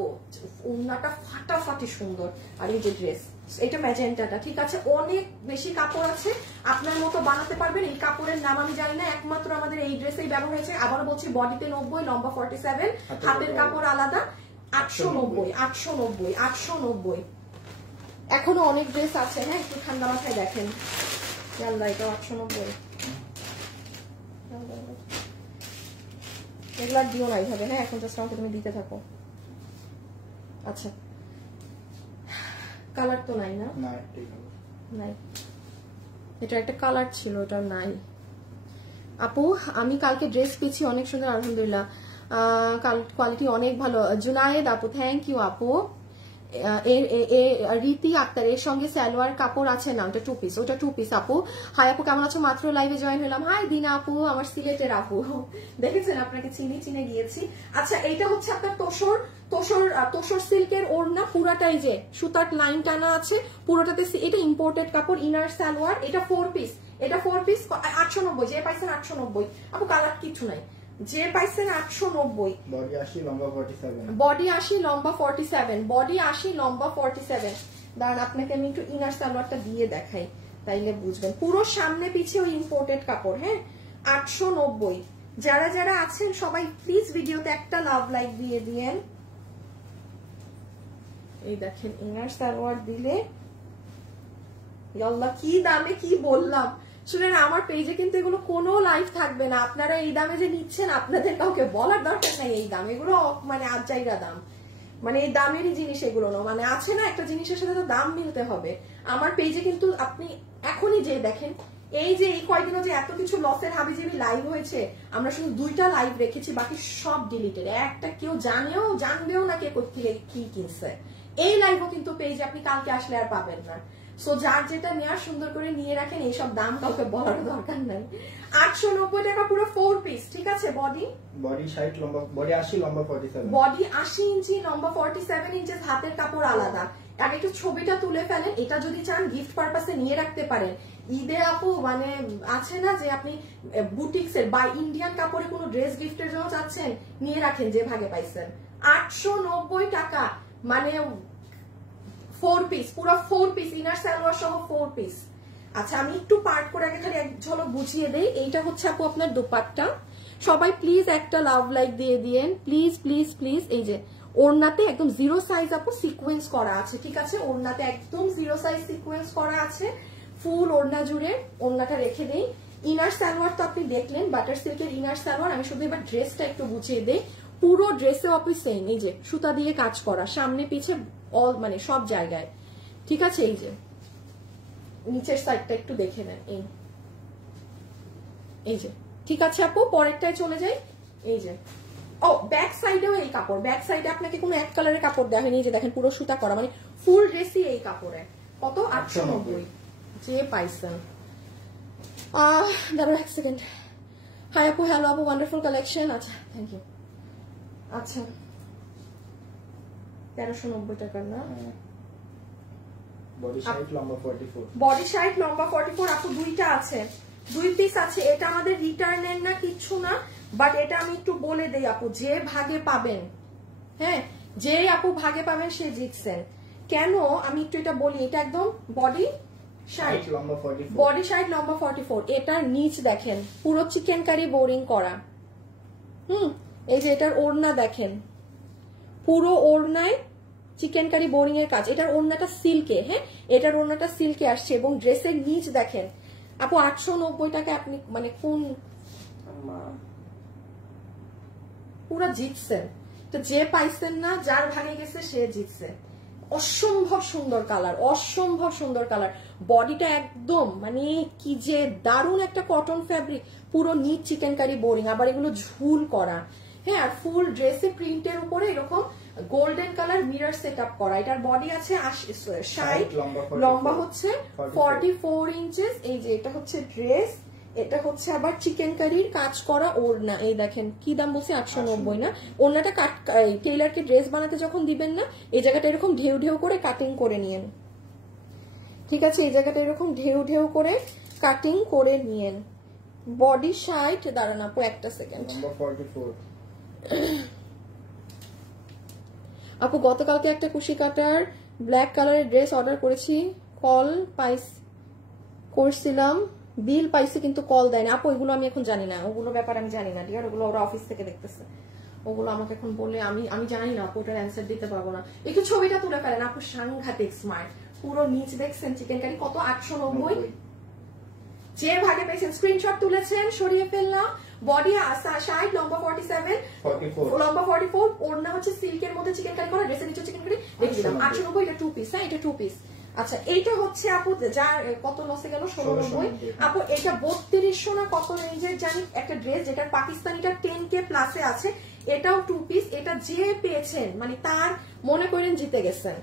ওন্নাটা ফাটাফাটি সুন্দর। আর এই যে ড্রেস, এটা ম্যাজেন্টাটা, ঠিক আছে? অনেক বেশি কাপড় আছে, আপনার মতো বানাতে পারবেন। এই কাপড়ের নাম আমি জানি না, একমাত্র আমাদের এই ড্রেসেই ব্যবহার হয়েছে। আবার বলছি, বডিতে 90, লম্বা 47, হাতের কাপড় আলাদা। 890 890 890। এখনো অনেক ড্রেস আছে, হ্যাঁ একটু ঠান্ডা মাথায় দেখেন। আল্লাহ, এটা 890। এগুলা দিও না এইভাবে, হ্যাঁ এখন জাস্ট আমাকে তুমি দিতে থাকো। আচ্ছা, কালার তো নাই না? নাই, এটা একটা কালার ছিল, এটা নাই। আপু আমি কালকে ড্রেস পেয়েছি, অনেক সুন্দর, আলহামদুলিল্লাহ, কোয়ালিটি অনেক ভালো। জুনায়েদ আপু, থ্যাংক ইউ আপু। রীতি আক্তার, এর সঙ্গে সালোয়ার কাপড় আছে না? ওটা 2 পিস, ওটা 2 পিস আপু। হাই আপু, কেমন আছো? মাত্র লাইভে জয়েন হলাম। হাই দিনা আপু, আমার সিলেটের আপু, দেখেছেন আপনাকে চিনে গিয়েছি। আচ্ছা, এইটা হচ্ছে আপনার তোষর সিল্কের ওড়না, পুরাটাই যে সুতার লাইন টানা আছে পুরোটাতে। এটা ইম্পোর্টেড কাপড়, ইনার সালোয়ার, এটা 4 পিস, এটা 4 পিস 890। যে পাইছেন 890 আপু, কালার কিছু নাই, যে পাইছেন 890। বডি 80 লম্বা 47, বডি 80 লম্বা 47, বডি 80 লম্বা 47। দাঁড়ান আপনাকে আমি একটু ইনার সালোয়ারটা দিয়ে দেখাই, তাইলে বুঝবেন। পুরো সামনে পিছিয়ে ওই ইম্পোর্টেড কাপড়, হ্যাঁ 890। যারা যারা আছেন সবাই প্লিজ ভিডিওতে একটা লাভ লাইক দিয়ে দিয়েন। এই দেখেন ইনার সালোয়ার দিলে, আল্লাহ কি দামে কি বললাম। শুনেন, আমার পেজে কিন্তু এগুলো কোনো লাইভ থাকবে না। আপনারা এই দামে যে নিচ্ছেন, আপনাদের কাউকে বলার দরকার নাই এই দাম। এগুলো মানে আজাইরা দাম, মানে এই দামেরই জিনিস এগুলো না। মানে আছে না, একটা জিনিসের সাথে তো দাম মিলতে হবে। আমার পেজে কিন্তু আপনি এখনই যে দেখেন, এই যে এই কয়েকদিনও যে এত কিছু লসের হাবিজাবি লাইভ হয়েছে, আমরা শুধু 2টা লাইভ রেখেছি, বাকি সব ডিলিটেড। একটা কেউ জানবেও না কে কোথেকে কি কিনছে। এই লাইভও কিন্তু পেজে আপনি কালকে আসলে আর পাবেন না। সো যার যেটা নেওয়ার সুন্দর করে নিয়ে রাখেন, এইসব দাম কাউকে বলার দরকার নাই। 890 টাকা পুরো 4 পিস, ঠিক আছে? বডি 60 লম্বা, বডি 80 লম্বা 47, বডি 80 ইঞ্চি লম্বা 47 ইঞ্চেস, হাতের কাপড় আলাদা। আর একটু ছবিটা তুলে ফেলেন, এটা যদি চান গিফট পারপাসে নিয়ে রাখতে পারেন। ঈদে আপু মানে আছে না যে আপনি বুটিক্সের বা ইন্ডিয়ান কাপড়ে কোনো ড্রেস গিফটের জন্য চাচ্ছেন, নিয়ে রাখেন যে ভাগে পাইছেন। 890 টাকা, মানে 4 পিস, পুরো 4 পিস, ইনার সালোয়ার সহ 4 পিস। আচ্ছা, আমি একটু পার্ট করে আগে খালি এক ঝলক বুঝিয়ে দেই। এইটা হচ্ছে আপু আপনার দোপাট্টা। সবাই প্লিজ একটা লাভ লাইক দিয়ে দিয়েন, প্লিজ প্লিজ প্লিজ। এই যে ওড়নাতে একদম 0 সাইজ আপু সিকোয়েন্স করা আছে, ঠিক আছে? ওড়নাতে একদম 0 সাইজ সিকোয়েন্স করা আছে, ফুল ওড়না জুড়ে। ওড়নাটা রেখে দেই। ইনার সালোয়ার তো আপনি দেখলেন, বাটার সিল্কের ইনার সালোয়ার। আমি শুধু এবার ড্রেসটা একটু বুঝিয়ে দেই। পুরো ড্রেসে আপু সেম, এই যে সুতা দিয়ে কাজ করা, সামনে পিছে অল মানে সব জায়গায়, ঠিক আছে। এই যে নিচের সাইডটা একটু দেখে নেন, এই যে ঠিক আছে আপু। পরেরটায় চলে যাই। এই যে ও ব্যাক সাইডেও এই কাপড়, ব্যাক সাইডে আপনাকে কোনো এক কালারের কাপড় দেওয়া হয়নি, যে দেখেন পুরো সুতা করা, মানে ফুল ড্রেসই এই কাপড়ে। কত? 890। যে পাইছেন। দাঁড়াও এক সেকেন্ড। হাই আপু, হ্যালো আপু, ওয়ান্ডারফুল কালেকশন। আচ্ছা থ্যাংক ইউ। আচ্ছা 1390 টাকার না? বডি সাইজ লম্বা 44। বডি সাইজ লম্বা 44 আপু, দুইটা আছে, 2 পিস আছে। এটা আমাদের রিটার্নের না, কিচ্ছু না, বাট এটা আমি একটু বলে দেই আপু, যে ভাগে পাবেন, হ্যাঁ যে আপু ভাগে পাবেন সে জিতছেন। কেন আমি একটু এটা বলি, এটা একদম বডি সাইজ লম্বা 44, বডি সাইজ লম্বা 44। এটার নিচ দেখেন পুরো চিকেন কারি বোরিং করা। এই যে এটার ওড়না দেখেন, পুরো ওড়নায় চিকেন কারি বোরিং এর কাজ। এটার ওড়নাটা সিল্কে, হ্যাঁ এটার ওড়নাটা সিল্কে আসছে, এবং ড্রেসের নিচ দেখেন আপু 890 টাকা। আপনি মানে কোন পুরা জিতছেন। তো যে পাইছেন না, যার ভাগে গেছে সে জিতছে। অসম্ভব সুন্দর কালার, অসম্ভব সুন্দর কালার। বডিটা একদম মানে কি যে দারুণ একটা কটন ফ্যাব্রিক, পুরো নিট চিকেন কারি বোরিং, আবার এগুলো ঝুল করা, হ্যাঁ। আর ফুল ড্রেসে প্রিন্টের উপরে এরকম golden colour mirror set up করা। এটার বডি আছে 60, লম্বা হচ্ছে 44 ইঞ্চেস। এই যে এটা হচ্ছে ড্রেস, এটা হচ্ছে আবার চিকেন কারির কাজ করা ওড়না। এই দেখেন কি দাম বলছি, 890 না? ওড়নাটা টেইলারকে ড্রেস বানাতে যখন দিবেন না, এই জায়গাটা এরকম ঢেউ ঢেউ করে কাটিং করে নিয়েন, ঠিক আছে। এই জায়গাটা এরকম ঢেউ ঢেউ করে কাটিং করে নিয়েন। বডি সাইড দাঁড়ান আপু একটা সেকেন্ড। আপু গতকালকে একটা কুশি কাটার ব্ল্যাক কালারের ড্রেস অর্ডার করেছি, কল করছিলাম, বিল পাইছি কিন্তু কল দেয়নি। আপু এগুলো আমি এখন জানি না, ওগুলো ব্যাপার আমি জানি না, ঠিক আছে। ওগুলো ওরা অফিস থেকে দেখতেছে, ওগুলো আমাকে এখন বললে আমি জানি না আপু, ওটার অ্যান্সার দিতে পারবো না। একটু ছবিটা তুলে ফেলেন আপু, সাংঘাতিক স্মার্ট। পুরো নিচ দেখছেন চিকেন কারি, কত? 890। যে ভাগে পেয়েছেন স্ক্রিনশট তুলেছেন, সরিয়ে ফেললাম। বডি সাইড লম্বা 47, লম্বা 44, ওড়না হচ্ছে সিল্কের মধ্যে চিকেন কারি করা, ড্রেসের নিচে চিকেন কারি, দেখে দিলাম 890। এটা 2 পিস, হ্যাঁ এটা 2 পিস। আচ্ছা এইটা হচ্ছে আপু যার কত লসে গেল, 1690 আপু। এটা 3200 না কত রেঞ্জের জানি একটা ড্রেস, যেটা পাকিস্তানিটা 10K প্লাসে আছে, এটাও 2 পিস। এটা যে পেয়েছেন মানে তার মনে করেন জিতে গেছেন।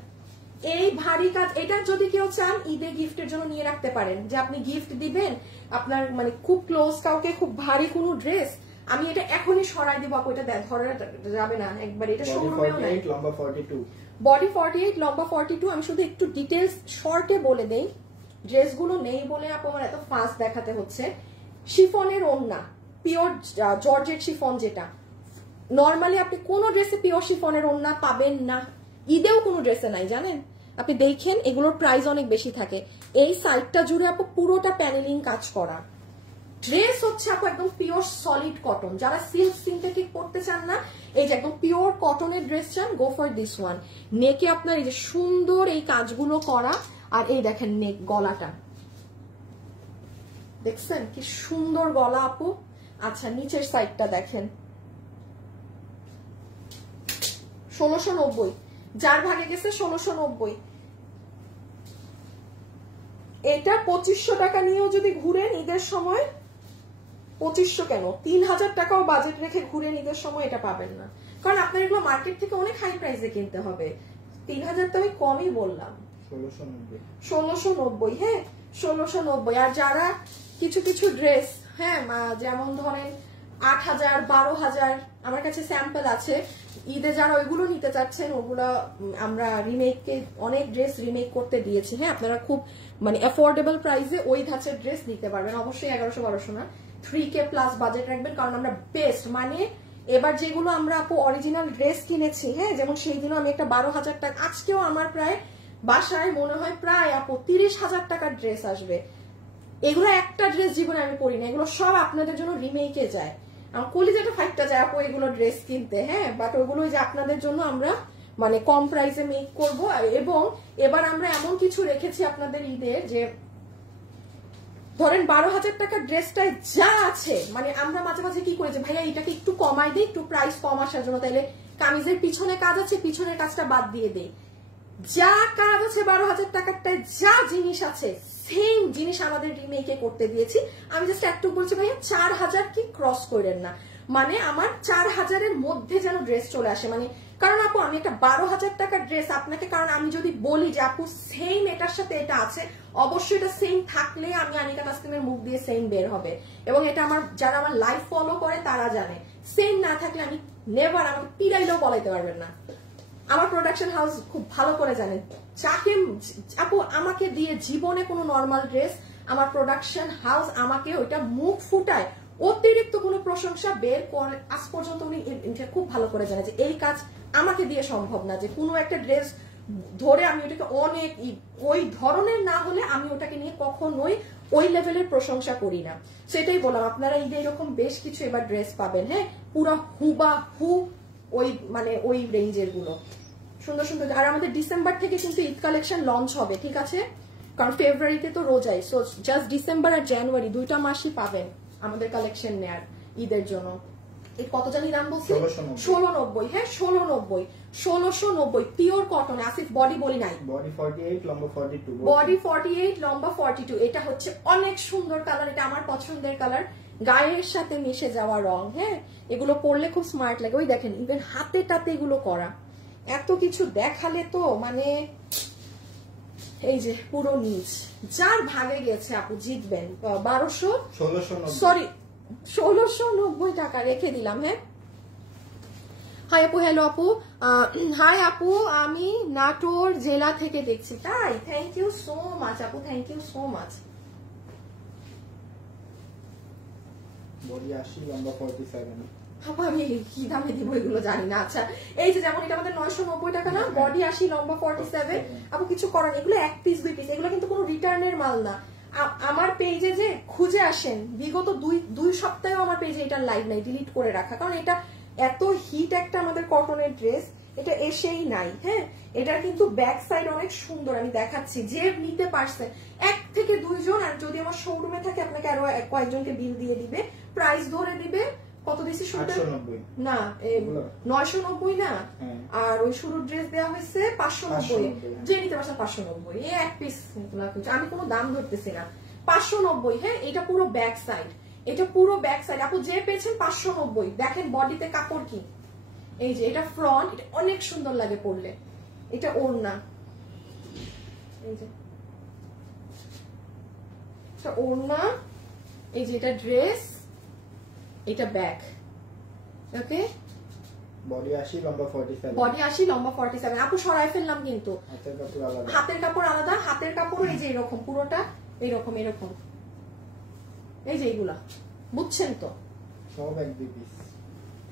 এই ভারী কাজ, এটা যদি কেউ চান ঈদে গিফটের জন্য নিয়ে রাখতে পারেন, যে আপনি গিফট দিবেন আপনার মানে খুব ক্লোজ কাউকে, খুব ভারী কোনো ড্রেস, আমি এটা এখনই সরাই দিব আপু, এটা ধরা যাবে না একবার। এটা শোরুমেও নাই। লম্বা 42, বডি 48, লম্বা 42। আমি শুধু একটু ডিটেলস শর্টে বলে দেই, ড্রেসগুলো নেই বলে আপু আমার এত ফাস্ট দেখাতে হচ্ছে। শিফনের ওড়না, পিওর জর্জেট শিফন, যেটা নর্মালি আপনি কোনো ড্রেসে পিওর শিফনের ওড়না পাবেন না, ঈদেও কোনো ড্রেসে নাই জানেন। আপনি দেখেন এগুলোর প্রাইস অনেক বেশি থাকে। এই সাইডটা জুড়ে আপু পুরোটা প্যানেলিং কাজ করা। ড্রেস হচ্ছে আপু একদম পিওর সলিড কটন। যারা সিল্ক সিনথেটিক পড়তে চান না, এই যে একদম পিওর কটনের ড্রেস চান, গো ফর দিস ওয়ান। নেকে আপনার এই যে সুন্দর এই কাজগুলো করা, আর এই দেখেন নেক, গলাটা দেখছেন কি সুন্দর গলা আপু। আচ্ছা নিচের সাইডটা দেখেন 1690, যার ভাগে গেছে 1690। এটা 2500 টাকা নিয়েও যদি ঘুরেন ঈদের সময়, 2500 কেন 3000 টাকাও বাজেট রেখে ঘুরে ঈদের সময় এটা পাবেন না, কারণ আপনার এগুলো মার্কেট থেকে অনেক হাই প্রাইসে কিনতে হবে। 3000 তো আমি কমই বললাম, 1690, হ্যাঁ 1690। আর যারা কিছু কিছু ড্রেস, হ্যাঁ যেমন ধরেন 8000, 12000, আমার কাছে স্যাম্পল আছে ঈদে, যারা ওইগুলো নিতে চাচ্ছেন, ওগুলো আমরা রিমেককে অনেক ড্রেস রিমেক করতে দিয়েছি, হ্যাঁ আপনারা খুব মানে অ্যাফোর্ডেবল প্রাইসে ওই ধাঁচের ড্রেস নিতে পারবেন। অবশ্যই 1100-1200 না, 3K প্লাস বাজেট রাখবেন, কারণ আমরা বেস্ট মানে এবার যেগুলো আমরা আপু অরিজিনাল ড্রেস কিনেছি, হ্যাঁ যেমন সেই দিনও আমি একটা 12,000 টাকা, আজকেও আমার প্রায় বাসায় মনে হয় প্রায় আপু 30,000 টাকার ড্রেস আসবে। এগুলো একটা ড্রেস জীবনে আমি পরি না, এগুলো সব আপনাদের জন্য রিমেকে যায়। আমার কলিজাটা ফাইটটা যায় আপু এগুলো ড্রেস কিনতে, হ্যাঁ বাট ওগুলো যে আপনাদের জন্য আমরা মানে কম প্রাইসে মেক করব। এবং এবার আমরা এমন কিছু রেখেছি আপনাদের ঈদের, যে ধরেন 12,000 টাকার ড্রেসটায় যা আছে, মানে আমরা মাঝে মাঝে কি করি যে ভাইয়া এটাকে একটু কমাই দিই, একটু প্রাইস কম আসার জন্য, তাইলে কামিজের পিছনে কাজ আছে, পিছনের কাজটা বাদ দিয়ে দেই। যা কাজ আছে 12,000 টাকারটায়, যা জিনিস আছে সেম জিনিস আমাদের রিমেকে করতে দিয়েছি। আমি জাস্ট একটু বলছি ভাইয়া 4,000 কি ক্রস করেন না, মানে আমার 4,000-এর মধ্যে যেন ড্রেস চলে আসে। মানে কারণ আপু আমি একটা 12,000 টাকার ড্রেস আপনাকে, কারণ আমি যদি বলি যে আপু সেম এটার সাথে এটা আছে, অবশ্যই এটা সেম থাকলে আমি আনিকা তাসলিমের মুখ দিয়ে সেম বের হবে, এবং এটা আমার যারা আমার লাইফ ফলো করে তারা জানে। সেম না থাকলে আমি নেভার, আমাকে পিড়াইলেও বলাইতে পারবেন না। আমার প্রোডাকশন হাউস খুব ভালো করে জানেন, যাকে আপু আমাকে দিয়ে জীবনে কোনো নর্মাল ড্রেস আমার প্রোডাকশন হাউস আমাকে ওইটা মুখ ফুটায় অতিরিক্ত কোনো প্রশংসা বের করে আজ পর্যন্ত উনি খুব ভালো করে জানে যে এই কাজ আমাকে দিয়ে সম্ভব না, যে কোনো একটা ড্রেস ধরে আমি ওটাকে অনেক ওই ধরনের না হলে আমি ওটাকে নিয়ে কখনোই ওই লেভেলের প্রশংসা করি না। সেটাই বললাম, আপনারা ঈদে এরকম বেশ কিছু এবার ড্রেস পাবেন, হ্যাঁ, পুরো হুবাহু ওই মানে ওই রেঞ্জের গুলো সুন্দর সুন্দর। আর আমাদের ডিসেম্বর থেকে কিন্তু ঈদ কালেকশন লঞ্চ হবে, ঠিক আছে, কারণ ফেব্রুয়ারিতে তো রোজাই, সো জাস্ট ডিসেম্বর আর জানুয়ারি 2টা মাসই পাবেন আমাদের কালেকশন নেয়ার ঈদের জন্য। এই কত জানি দাম বলছি 1690, হ্যাঁ 1690 পিওর কটন। আসিফ বডি বলি নাই, বডি 48 লম্বা 42, বডি 48 লম্বা 42। এটা হচ্ছে অনেক সুন্দর কালার, এটা আমার পছন্দের কালার, গায়ের সাথে মিশে যাওয়া রং, হ্যাঁ, এগুলো পরলে খুব স্মার্ট লাগে। ওই দেখেন ইভেন হাতে টাতে এগুলো করা, এত কিছু দেখালে তো মানে এই যে পুরো নিচ যার ভাগে গেছে আপু জিতবেন 1690 টাকা রেখে দিলাম। হ্যাঁ হাই আপু, হ্যালো আপু, হাই আপু, আমি নাটোর জেলা থেকে দেখছি, তাই থ্যাংক ইউ সো মাচ আপু, thank you so much. Body 80 লম্বা 47, আপু আমি কি দামে দিব এগুলো জানি না। আচ্ছা এই যে যেমন এটা আমাদের 990 টাকা না, বডি 80 লম্বা 47। আপু কিছু করার, এগুলো 1 পিস 2 পিস, এগুলো কিন্তু কোনো রিটার্নের মাল না। আমার পেজে যে খুঁজে আসেন বিগত 2 সপ্তাহেও আমার পেজে এটার লাইভ নাই, ডিলিট করে রাখা, কারণ এটা এত হিট একটা আমাদের কটনের ড্রেস, এটা এসেই নাই। হ্যাঁ এটার কিন্তু ব্যাক সাইড অনেক সুন্দর, আমি দেখাচ্ছি, যে নিতে পারছেন 1 থেকে 2 জন, আর যদি আমার শোরুমে থাকে আপনাকে আরো কয়েকজনকে বিল দিয়ে দিবে, প্রাইস ধরে দিবে। কত দিছি শুরুতে? 890 না 990 না, আর ওই শুরুর ড্রেস দেওয়া হয়েছে 590, যে নিতে পারছেন 590, এই 1 পিস আমি কোনো দাম ধরতেছি না, 590। হ্যাঁ এটা পুরো ব্যাক সাইড, এটা পুরো ব্যাক সাইড আপু যে পেয়েছেন 590। দেখেন বডিতে কাপড় কি, এই যে এটা ফ্রন্ট, এটা অনেক সুন্দর লাগে পরলে, এটা ওড়না, এই যে এটা ওড়না, এই যে এটা ড্রেস, এটা ব্যাক, ওকে। বডি 80 লম্বা 47, বডি 80 লম্বা 47। আপু সরাই ফেললাম কিন্তু, হাতের কাপড় আলাদা, হাতের কাপড় আলাদা, হাতের কাপড় এই যে এরকম পুরোটা এরকম এরকম, এই যে এইগুলা বুঝছেন তো, সব 1-2 পিস।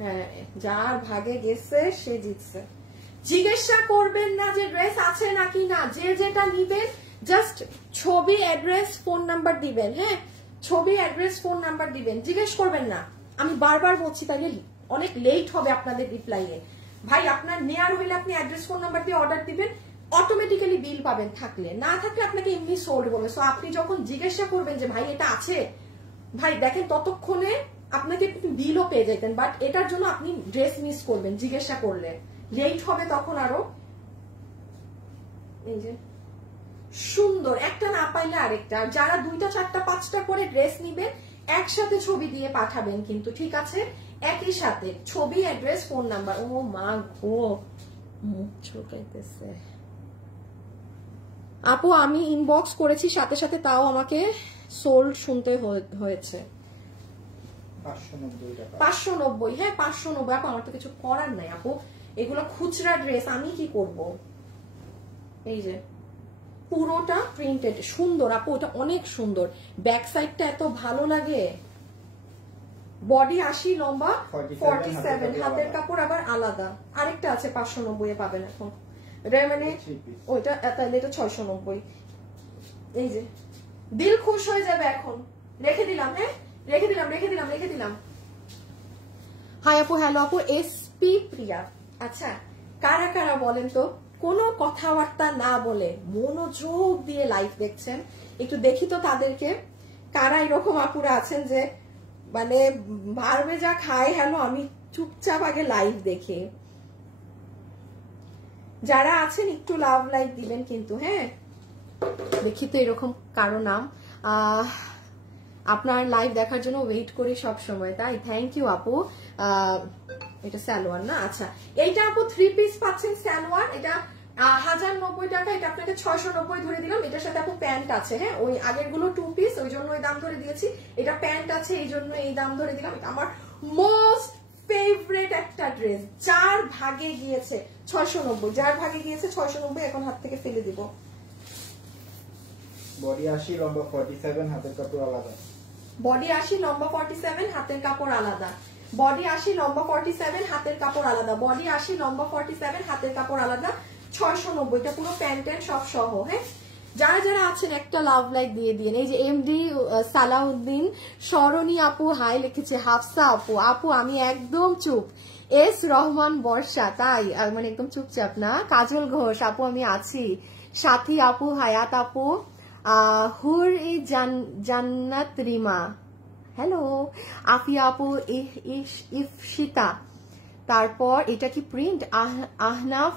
হ্যাঁ যার ভাগে গেছে সে জিতছে। জিজ্ঞাসা করবেন না যে ড্রেস আছে নাকি না, যে যেটা নিবেন জাস্ট ছবি, অ্যাড্রেস, ফোন নাম্বার দিবেন, হ্যাঁ ছবি, অ্যাড্রেস, ফোন নাম্বার দিবেন, জিজ্ঞেস করবেন না। আমি বারবার বলছি, তাইলে অনেক লেট হবে আপনাদের রিপ্লাইয়ে। ভাই আপনার নেয়ার হইলে আপনি অ্যাড্রেস, ফোন নাম্বার দিয়ে অর্ডার দিবেন, অটোমেটিক্যালি বিল পাবেন, থাকলে না থাকলে আপনাকে এমনি সোল্ড বলবে। সো আপনি যখন জিজ্ঞাসা করবেন যে ভাই এটা আছে, ভাই দেখেন ততক্ষণে আপনাকে বিলও পেয়ে যেতেন, বাট এটার জন্য আপনি ড্রেস মিস করবেন জিজ্ঞাসা করলে, লেট হবে তখন আরো। এই যে সুন্দর, একটা না পাইলে আরেকটা, যারা 2টা 4টা 5টা করে ড্রেস নিবেন একসাথে ছবি দিয়ে পাঠাবেন কিন্তু, ঠিক আছে, একই সাথে ছবি, অ্যাড্রেস, ফোন নাম্বার। ও মা গো মুখ ছোটাইতেছে আপু, আমি ইনবক্স করেছি সাথে সাথে, তাও আমাকে সোল্ড শুনতে হয়েছে 590 টাকা। 590, হ্যাঁ 590। আপু আমার তো কিছু করার নাই আপু, এগুলো খুচরা ড্রেস, আমি কি করব। এই যে পুরোটা প্রিন্টেড, সুন্দর আপু, এটা অনেক সুন্দর, ব্যাক সাইডটা এত ভালো লাগে। বডি 80 লম্বা 47, হাতের কাপড় আবার আলাদা। আরেকটা আছে 590 এ পাবেন এখন, এটা মানে ওইটা তাহলে এটা 690। এই যে দিল খুশ হয়ে যাবে এখন, রেখে দিলাম, হ্যাঁ রেখে দিলাম। হাই আপু, হ্যালো আপু, এসপি প্রিয়া। আচ্ছা কারা কারা বলেন তো কোনো কথাবার্তা না বলে মনোযোগ দিয়ে লাইভ দেখছেন, একটু দেখি তো তাদেরকে। কারা এরকম আপুরা আছেন যে মানে ভারবে যা খায় হ্যালো আমি চুপচাপ আগে লাইভ দেখে। যারা আছেন একটু লাভ লাইক দিবেন কিন্তু, হ্যাঁ দেখি তো এরকম কারো নাম। আপনার লাইভ দেখার জন্য ওয়েট করি সব সময়, তাই থ্যাংক ইউ আপু। এটা সালোয়ার না, আচ্ছা এইটা আপু 3 পিস পাচ্ছেন সালোয়ার, এটা 1090 টাকা, এটা আপনাকে 690 ধরে দিলাম। এটার সাথে আপু প্যান্ট আছে, হ্যাঁ ওই আগের গুলো 2 পিস ওই জন্য ওই দাম ধরে দিয়েছি, এটা প্যান্ট আছে এই জন্য এই দাম ধরে দিলাম। এটা আমার মোস্ট ফেভারিট একটা ড্রেস, যার ভাগে গিয়েছে 690, যার ভাগে গিয়েছে 690 এখন হাত থেকে ফেলে দিব। বডি 80 লম্বা 47 হাতের কাপড় আলাদা। বডি 80 লম্বা 47 হাতের কাপড় আলাদা। বডি 80 লম্বা 47 হাতের কাপড় আলাদা। বডি 80 লম্বা 47 হাতের কাপড় আলাদা 690, এটা পুরো প্যান্ট সব সহ। হ্যাঁ যারা যারা আছেন একটা লাভ লাইক দিয়ে দিন। এই যে এমডি সালাউদ্দিন, সরণী আপু হাই লিখেছে, হাফসা আপু, আপু আমি একদম চুপ। এস রহমান বর্ষা, তাই মানে একদম চুপচাপ না। কাজল ঘোষ আপু আমি আছি। সাথী আপু, হায়াত আপু, হুর ই জান্নাত রিমা, হ্যালো আফিয়া আপু, ইফশিতা, তারপর এটা কি প্রিন্ট আহনাফ,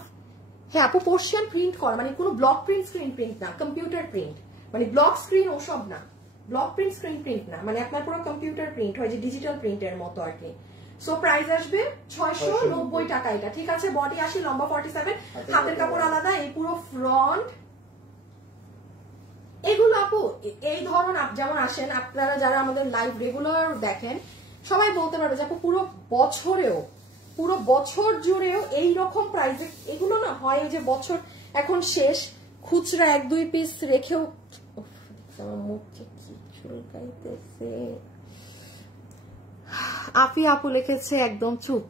হ্যাঁ আপু পোর্শন প্রিন্ট করা, মানে কোনো ব্লক প্রিন্ট স্ক্রিন প্রিন্ট না, কম্পিউটার প্রিন্ট, মানে ব্লক স্ক্রিন ওসব না, ব্লক প্রিন্ট স্ক্রিন প্রিন্ট না, মানে আপনার পুরো কম্পিউটার প্রিন্ট হয় যে ডিজিটাল প্রিন্টের মতো আর কি। সো প্রাইস আসবে 690 টাকা এটা, ঠিক আছে। বডি 80 লম্বা 47 হাতের কাপড় আলাদা, এই পুরো ফ্রন্ট। এগুলো আপু এই ধরন যেমন আসেন আপনারা যারা আমাদের লাইভ রেগুলার দেখেন সবাই বলতে পারবে যে আপু পুরো বছর জুড়েও এইরকম প্রাইসে এগুলো না হয়, যে বছর এখন শেষ খুচরা 1-2 পিস রেখেও আমার মুখে কি চুলকাইতেছে। আফি আপু লিখেছে একদম চুপ,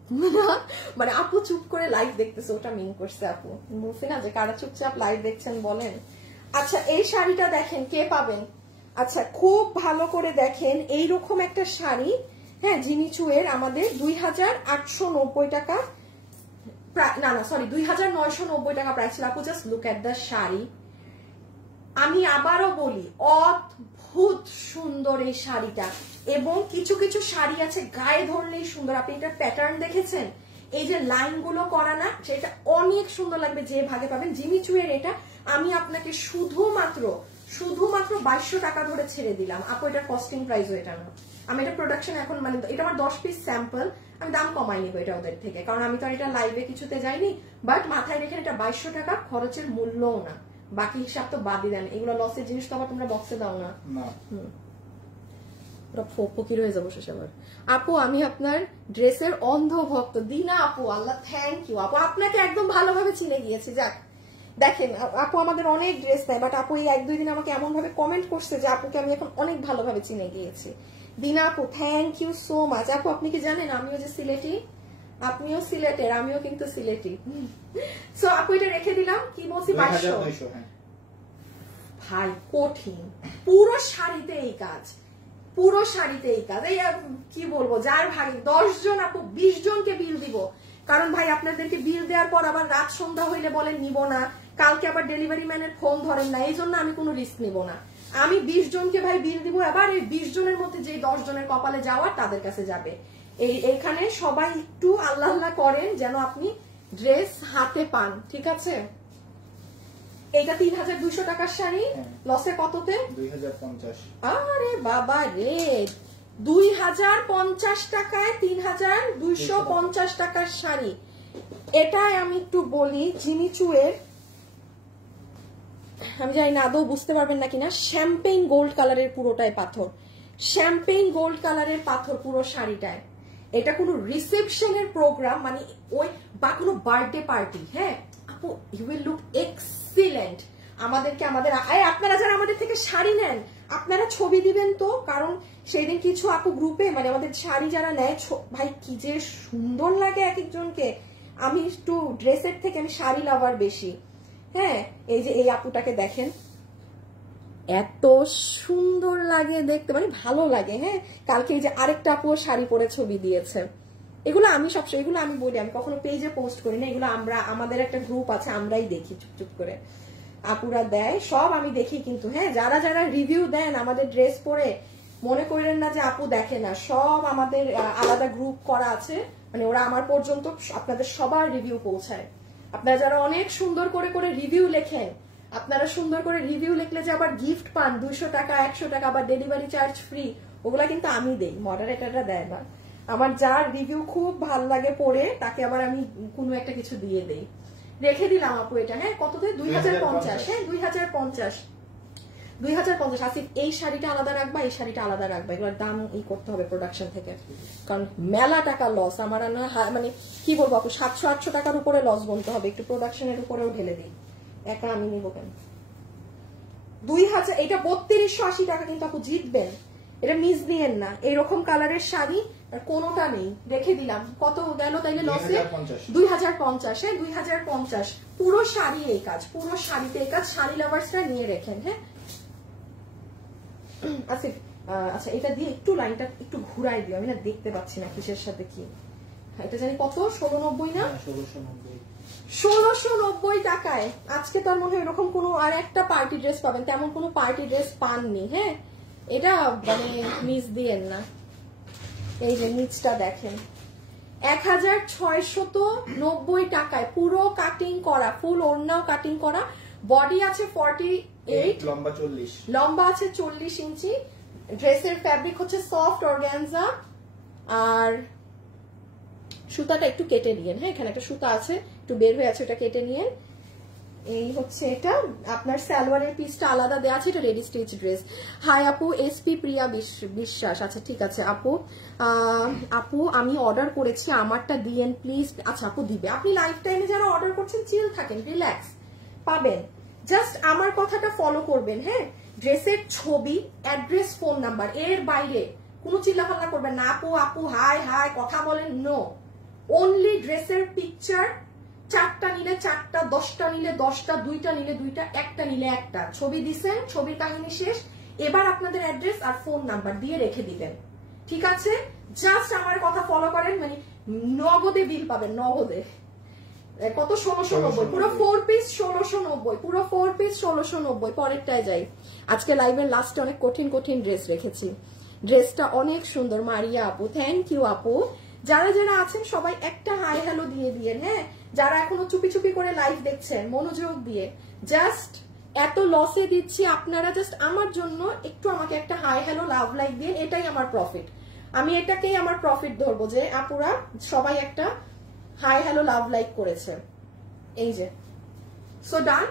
মানে আপু চুপ করে লাইভ দেখতেছে, ওটা মিন করছে আপু। বলছি না যে কারা চুপচাপ লাইভ দেখছেন বলেন। আচ্ছা এই শাড়িটা দেখেন কে পাবেন, আচ্ছা খুব ভালো করে দেখেন এইরকম একটা শাড়ি, হ্যাঁ জিনিচুয়ের আমাদের 2890 টাকা, না না সরি 2990 টাকা প্রাইস ছিল আপু। Just look at the sari, আমি আবারও বলি অদ্ভুত সুন্দর এই শাড়িটা, এবং কিছু কিছু শাড়ি আছে গায়ে ধরলেই সুন্দর। আপনি এটা প্যাটার্ন দেখেছেন, এই যে লাইন গুলো করা না, সেটা অনেক সুন্দর লাগবে যে ভাগে পাবেন। জিমিচুয়ের এটা আমি আপনাকে শুধুমাত্র 2200 টাকা ধরে ছেড়ে দিলাম আপু, এটার কস্টিং প্রাইসও এটা না। আমি এটা প্রোডাকশন এখন মানে এটা আমার 10 পিস স্যাম্পল, আমি দাম কমাই নিব এটা ওদের থেকে, কারণ আমি তো আর এটা লাইভে কিছুতে যাইনি। বাট মাথায় রেখে এটা 2200 টাকা খরচের মূল্যও না, বাকি হিসাব তো বাদই দেন। এগুলো লসের জিনিস তো আবার তোমরা বক্সে দাও না, ফকির হয়ে যাবো শেষ আবার। আপু আমি আপনার ড্রেসের অন্ধ ভক্ত। দিনা আপু, আল্লাহ থ্যাংক ইউ আপু, আপনাকে একদম ভালোভাবে চিনে গিয়েছি। যাক দেখেন আপু আমাদের অনেক ড্রেস নেয়, বাট আপু এই 1-2 দিন আমাকে এমন ভাবে কমেন্ট করছে যে আপুকে আমি এখন অনেক ভালোভাবে চিনে গিয়েছি। দিনা আপু থ্যাংক ইউ সো মাচ। আপু আপনি কি জানেন আমিও যে সিলেটি, আপনিও সিলেটের, আমিও কিন্তু সিলেটি। সো আপু এটা রেখে দিলাম, কি বলছি 2200। ভাই কঠিন, পুরো শাড়িতে এই কাজ, পুরো শাড়িতে এই কাজ। এই কি বলবো, যার ভাগে 10 জন আপু 20 জনকে বিল দিব, কারণ ভাই আপনাদেরকে বিল দেওয়ার পর আবার রাত সন্ধ্যা হইলে বলেন নিব না, কালকে আবার ডেলিভারি ম্যানের ফোন ধরেন না, এই জন্য আমি কোনো রিস্ক নিব না। আমি 20 জনকে ভাই বিল দিব, আবার এই 20 জনের মধ্যে যে 10 জনের কপালে যাওয়ার তাদের কাছে যাবে। এইখানে সবাই একটু আল্লাহ আল্লাহ করেন যেন আপনি ড্রেস হাতে পান, ঠিক আছে। এইটা 3200 টাকার শাড়ি, লসে কততে 2050। আরে বাবা রে, 2050 টাকায় 3250 টাকার শাড়ি। এটাই আমি একটু বলি জিমিচুয়ের, আমি জানি না আদৌ বুঝতে পারবেন না কিনা, শ্যাম্পেইন গোল্ড কালারের পুরোটাই পাথর, শ্যাম্পেইন গোল্ড কালারের পাথর পুরো শাড়িটায়। এটা কোনো রিসেপশনের প্রোগ্রাম মানে ওই বা কোনো বার্থডে পার্টি, হ্যাঁ আপু ইউ উইল লুক এক্সিলেন্ট। আমাদেরকে আপনারা যারা আমাদের থেকে শাড়ি নেন আপনারা ছবি দিবেন তো, কারণ সেই দিন কিছু আপু গ্রুপে মানে আমাদের শাড়ি যারা নেয় ভাই কি যে সুন্দর লাগে এক একজনকে। আমি একটু ড্রেসের থেকে আমি শাড়ি লাভার বেশি, হ্যাঁ। এই যে এই আপুটাকে দেখেন, এত সুন্দর লাগে দেখতে, মানে ভালো লাগে, হ্যাঁ। কালকে এই যে আরেকটা আপু শাড়ি পরে ছবি দিয়েছে, এগুলো আমি সবসময় এগুলো আমি বলি, আমি কখনো পেজে পোস্ট করি না, এগুলো আমাদের একটা গ্রুপ আছে আমরাই দেখি চুপচুপ করে, আপুরা দেয় সব আমি দেখি কিন্তু, হ্যাঁ। যারা যারা রিভিউ দেন আমাদের ড্রেস পরে মনে করেন না যে আপু দেখে না, সব আমাদের আলাদা গ্রুপ করা আছে, মানে ওরা আমার পর্যন্ত আপনাদের সবার রিভিউ পৌঁছায়। আপনারা যারা অনেক সুন্দর করে করে রিভিউ লেখেন, আপনারা সুন্দর করে রিভিউ লিখলে যে আবার গিফট পান 200 টাকা 100 টাকা, আবার ডেলিভারি চার্জ ফ্রি, ওগুলা কিন্তু আমি দেই, মডারেটররা দেয় না। আমার যার রিভিউ খুব ভাল লাগে পড়ে তাকে আবার আমি কোনো একটা কিছু দিয়ে দেই। রেখে দিলাম আপু এটা। হ্যাঁ, কততে? 2050। হ্যাঁ, 2050 আসিফ, এই শাড়িটা আলাদা রাখবা, এই শাড়িটা আলাদা রাখবা, এগুলোর দাম করতে হবে প্রোডাকশন থেকে, কারণ মেলা টাকা লস আমার। মানে কি বলবো আপু, 700-800 টাকার উপরে লস বলতে হবে, একটু প্রোডাকশনের উপরেও ঢেলে দিই। একা আমি নিবো কেন? 2000, এটা 3280 টাকা কিন্তু আপু, জিতবেন, এটা মিস দিয়েন না। এইরকম কালারের শাড়ি আর কোনোটা নেই। রেখে দিলাম। কত গেল তাইলে লসে? 2050। হ্যাঁ, 2050 পুরো শাড়ি এই কাজ, পুরো শাড়িতে এই কাজ। শাড়ি লাভার্সরা নিয়ে রেখেন। হ্যাঁ, আচ্ছা এটা দিয়ে একটু লাইনটা একটু ঘুরাই দিও, আমি না দেখতে পাচ্ছি না কিসের সাথে কি। এটা জানি কত, 1690 না? 1690 টাকায় আজকে তার মনে হয় এরকম কোনো আর একটা পার্টি ড্রেস পাবেন, তেমন কোনো পার্টি ড্রেস পাননি। হ্যাঁ, এটা মানে মিস দিয়েন না। এই যে নিচটা দেখেন, 1690 টাকায় পুরো কাটিং করা, ফুল ওড়নাও কাটিং করা, বডি আছে 48, লম্বা আছে 40 ইঞ্চি। ড্রেসের ফ্যাব্রিক হচ্ছে সফট অর্গানজা, আর সুতাটা একটু কেটে নিয়েন। হ্যাঁ, এখানে একটা সুতা আছে একটু বের হয়ে আছে, ওটা কেটে নিয়েন। এই হচ্ছে এটা আপনার সালোয়ারের পিসটা আলাদা দেওয়া আছে, এটা রেডি স্টিচ ড্রেস। হাই আপু, এসপি প্রিয়া বিশ্বাস। আচ্ছা ঠিক আছে আপু, আপু আমি অর্ডার করেছি, আমারটা দিয়েন প্লিজ। আচ্ছা আপু দিবে। আপনি লাইফ টাইমে যারা অর্ডার করছেন চিল থাকেন, রিল্যাক্স, পাবেন। জাস্ট আমার কথাটা ফলো করবেন। হ্যাঁ, ড্রেসের ছবি, অ্যাড্রেস, ফোন নাম্বার, এর বাইরে কোনো চিল্লাফাল্লা করবেন না। আপু আপু হাই হাই কথা বলেন, নো। অনলি ড্রেসের পিকচার, 4টা নিলে 4টা, 10টা নিলে 10টা, 2টা নিলে 2টা, 1টা নিলে 1টা। ছবি দিছেন, ছবির কাহিনী শেষ। এবার আপনাদের অ্যাড্রেস আর ফোন নাম্বার দিয়ে রেখে দিবেন, ঠিক আছে? জাস্ট আমার কথা ফলো করেন, মানে নগদে বিল পাবেন, নগদে। কত? 1690 পুরো 4 পিস, 1690 পুরো 4 পিস, 1690। পরেরটায় যাই। আজকে লাইভের লাস্টে অনেক কঠিন কঠিন ড্রেস রেখেছি, ড্রেসটা অনেক সুন্দর। মারিয়া আপু, থ্যাংক ইউ আপু। যারা যারা আছেন সবাই একটা হাই হ্যালো দিয়ে দিয়েন। হ্যাঁ, যারা এখনো চুপি চুপি করে লাইভ দেখছেন মনোযোগ দিয়ে, জাস্ট এত লসে দিচ্ছি, আপনারা জাস্ট আমার জন্য একটু আমাকে একটা হাই হ্যালো লাভ লাইক দিয়ে, এটাই আমার প্রফিট। আমি এটাকেই আমার প্রফিট ধরবো যে আপুরা সবাই একটা হাই হ্যালো লাভ লাইক করেছে। এই যে সো ডান।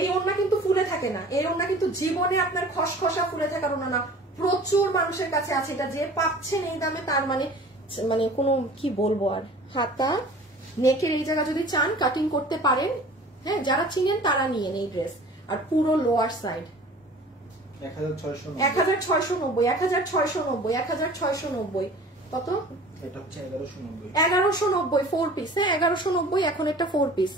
এই ওড়না কিন্তু ফুলে থাকে না, এই ওড়না কিন্তু জীবনে আপনার খসখসা ফুলে থাকার ওড়না না। প্রচুর মানুষের কাছে আছে এটা, যে পাচ্ছেন এই দামে তার মানে কোনো কি বলবো আর। হাতা নেকের এই জায়গা যদি চান কাটিং করতে পারেন। হ্যাঁ, যারা চিনেন তারা নিয়েন এই ড্রেস। আর পুরো লোয়ার সাইড 1690, 1690 কত? এটা হচ্ছে 1190, 1190 4 পিস। হ্যাঁ, 1190 এখন একটা 4 পিস।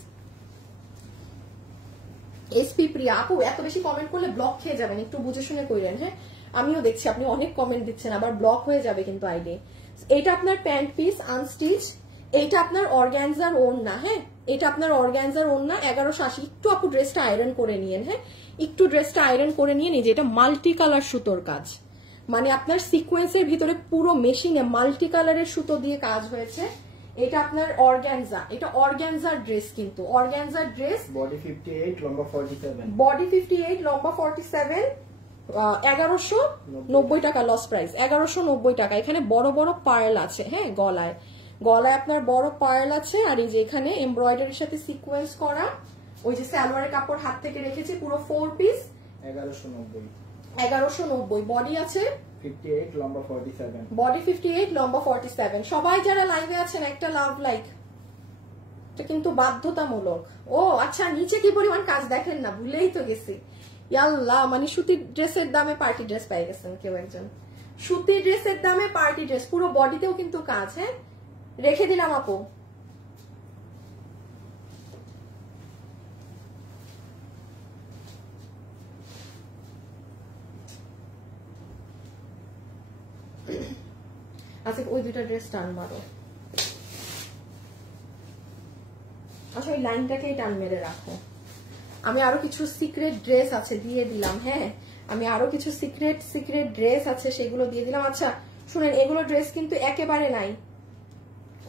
এসপি প্রিয়া আপু, এত বেশি কমেন্ট করলে ব্লক খেয়ে যাবেন, একটু বুঝে শুনে কইরেন। হ্যাঁ, আমিও দেখছি আপনি অনেক কমেন্ট দিচ্ছেন, আবার ব্লক হয়ে যাবে কিন্তু আইডি। এটা আপনার প্যান্ট পিস আনস্টিচ, এইটা আপনার অর্গানজার ওড়না। হ্যাঁ, এটা আপনার অর্গানজার ওড়না, 1180। একটু আপু ড্রেসটা আয়রন করে নিয়েন। হ্যাঁ, একটু ড্রেসটা আয়রন করে নিয়ে নিয়ে, এটা মাল্টি কালার সুতোর কাজ, মানে আপনার সিকোয়েন্সের ভিতরে পুরো মেশিনে মাল্টি কালারের সুতো দিয়ে কাজ হয়েছে। এটা আপনার অর্গানজা, এটা অর্গানজার ড্রেস, কিন্তু অর্গানজার ড্রেস। বডি 58, লম্বা 47, বডি 58, লম্বা 47, 1190 টাকা লস প্রাইস, 1190 টাকা। এখানে বড় বড় পার্ল আছে। হ্যাঁ, গলায় গলায় আপনার বড় পার্ল আছে, আর এই যে এখানে এমব্রয়ডারির সাথে সিকোয়েন্স করা। ওই যে সালোয়ারের কাপড় হাত থেকে রেখেছি, পুরো 4 পিস, 1190। বডি আছে 58, লম্বা 47, বডি 58, লম্বা 47। সবাই যারা লাইভে আছেন একটা লাভ লাইক, এটা কিন্তু বাধ্যতামূলক। ও আচ্ছা, নিচে কি পরিমাণ কাজ দেখেন না, ভুলেই তো গেছি। ইয়াল্লাহ, মানে সুতির ড্রেসের দামে পার্টি ড্রেস পাই গেছেন কেউ একজন। সুতির ড্রেসের দামে পার্টি ড্রেস, পুরো বডিতেও কিন্তু কাজ। হ্যাঁ, রেখে দিলাম আপু। আচ্ছা, ওই দুটা ড্রেস টান মারো। আচ্ছা, ওই লাইনটাকেই টান মেরে রাখো। আমি আরো কিছু সিক্রেট ড্রেস আছে দিয়ে দিলাম। হ্যাঁ, আমি আরো কিছু সিক্রেট ড্রেস আছে সেগুলো দিয়ে দিলাম। আচ্ছা শুনেন, এগুলো ড্রেস কিন্তু একেবারে নাই,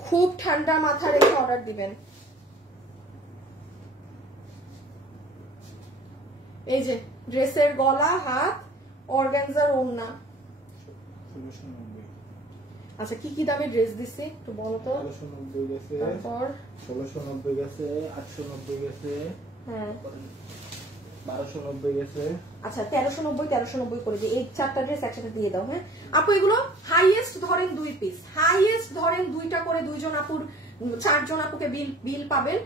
খুব ঠান্ডা মাথা রেখে অর্ডার দিবেন। এই যে ড্রেসের গলা, হাত, অর্গানজার ওড়না। 1690। আচ্ছা কি কি দামে ড্রেস দিছি একটু বলো তো। 1690 গেছে, তারপর 1690 গেছে, 890 গেছে, হ্যাঁ 1290 গেছে। আচ্ছা 1390 করে দিই। এই 4টা ড্রেস একসাথে দিয়ে দাও। হ্যাঁ আপু, এগুলো হাইয়েস্ট ধরেন 2 পিস, হাইয়েস্ট ধরেন 2টা করে, 2জন আপুর 4জন আপুকে বিল পাবেন।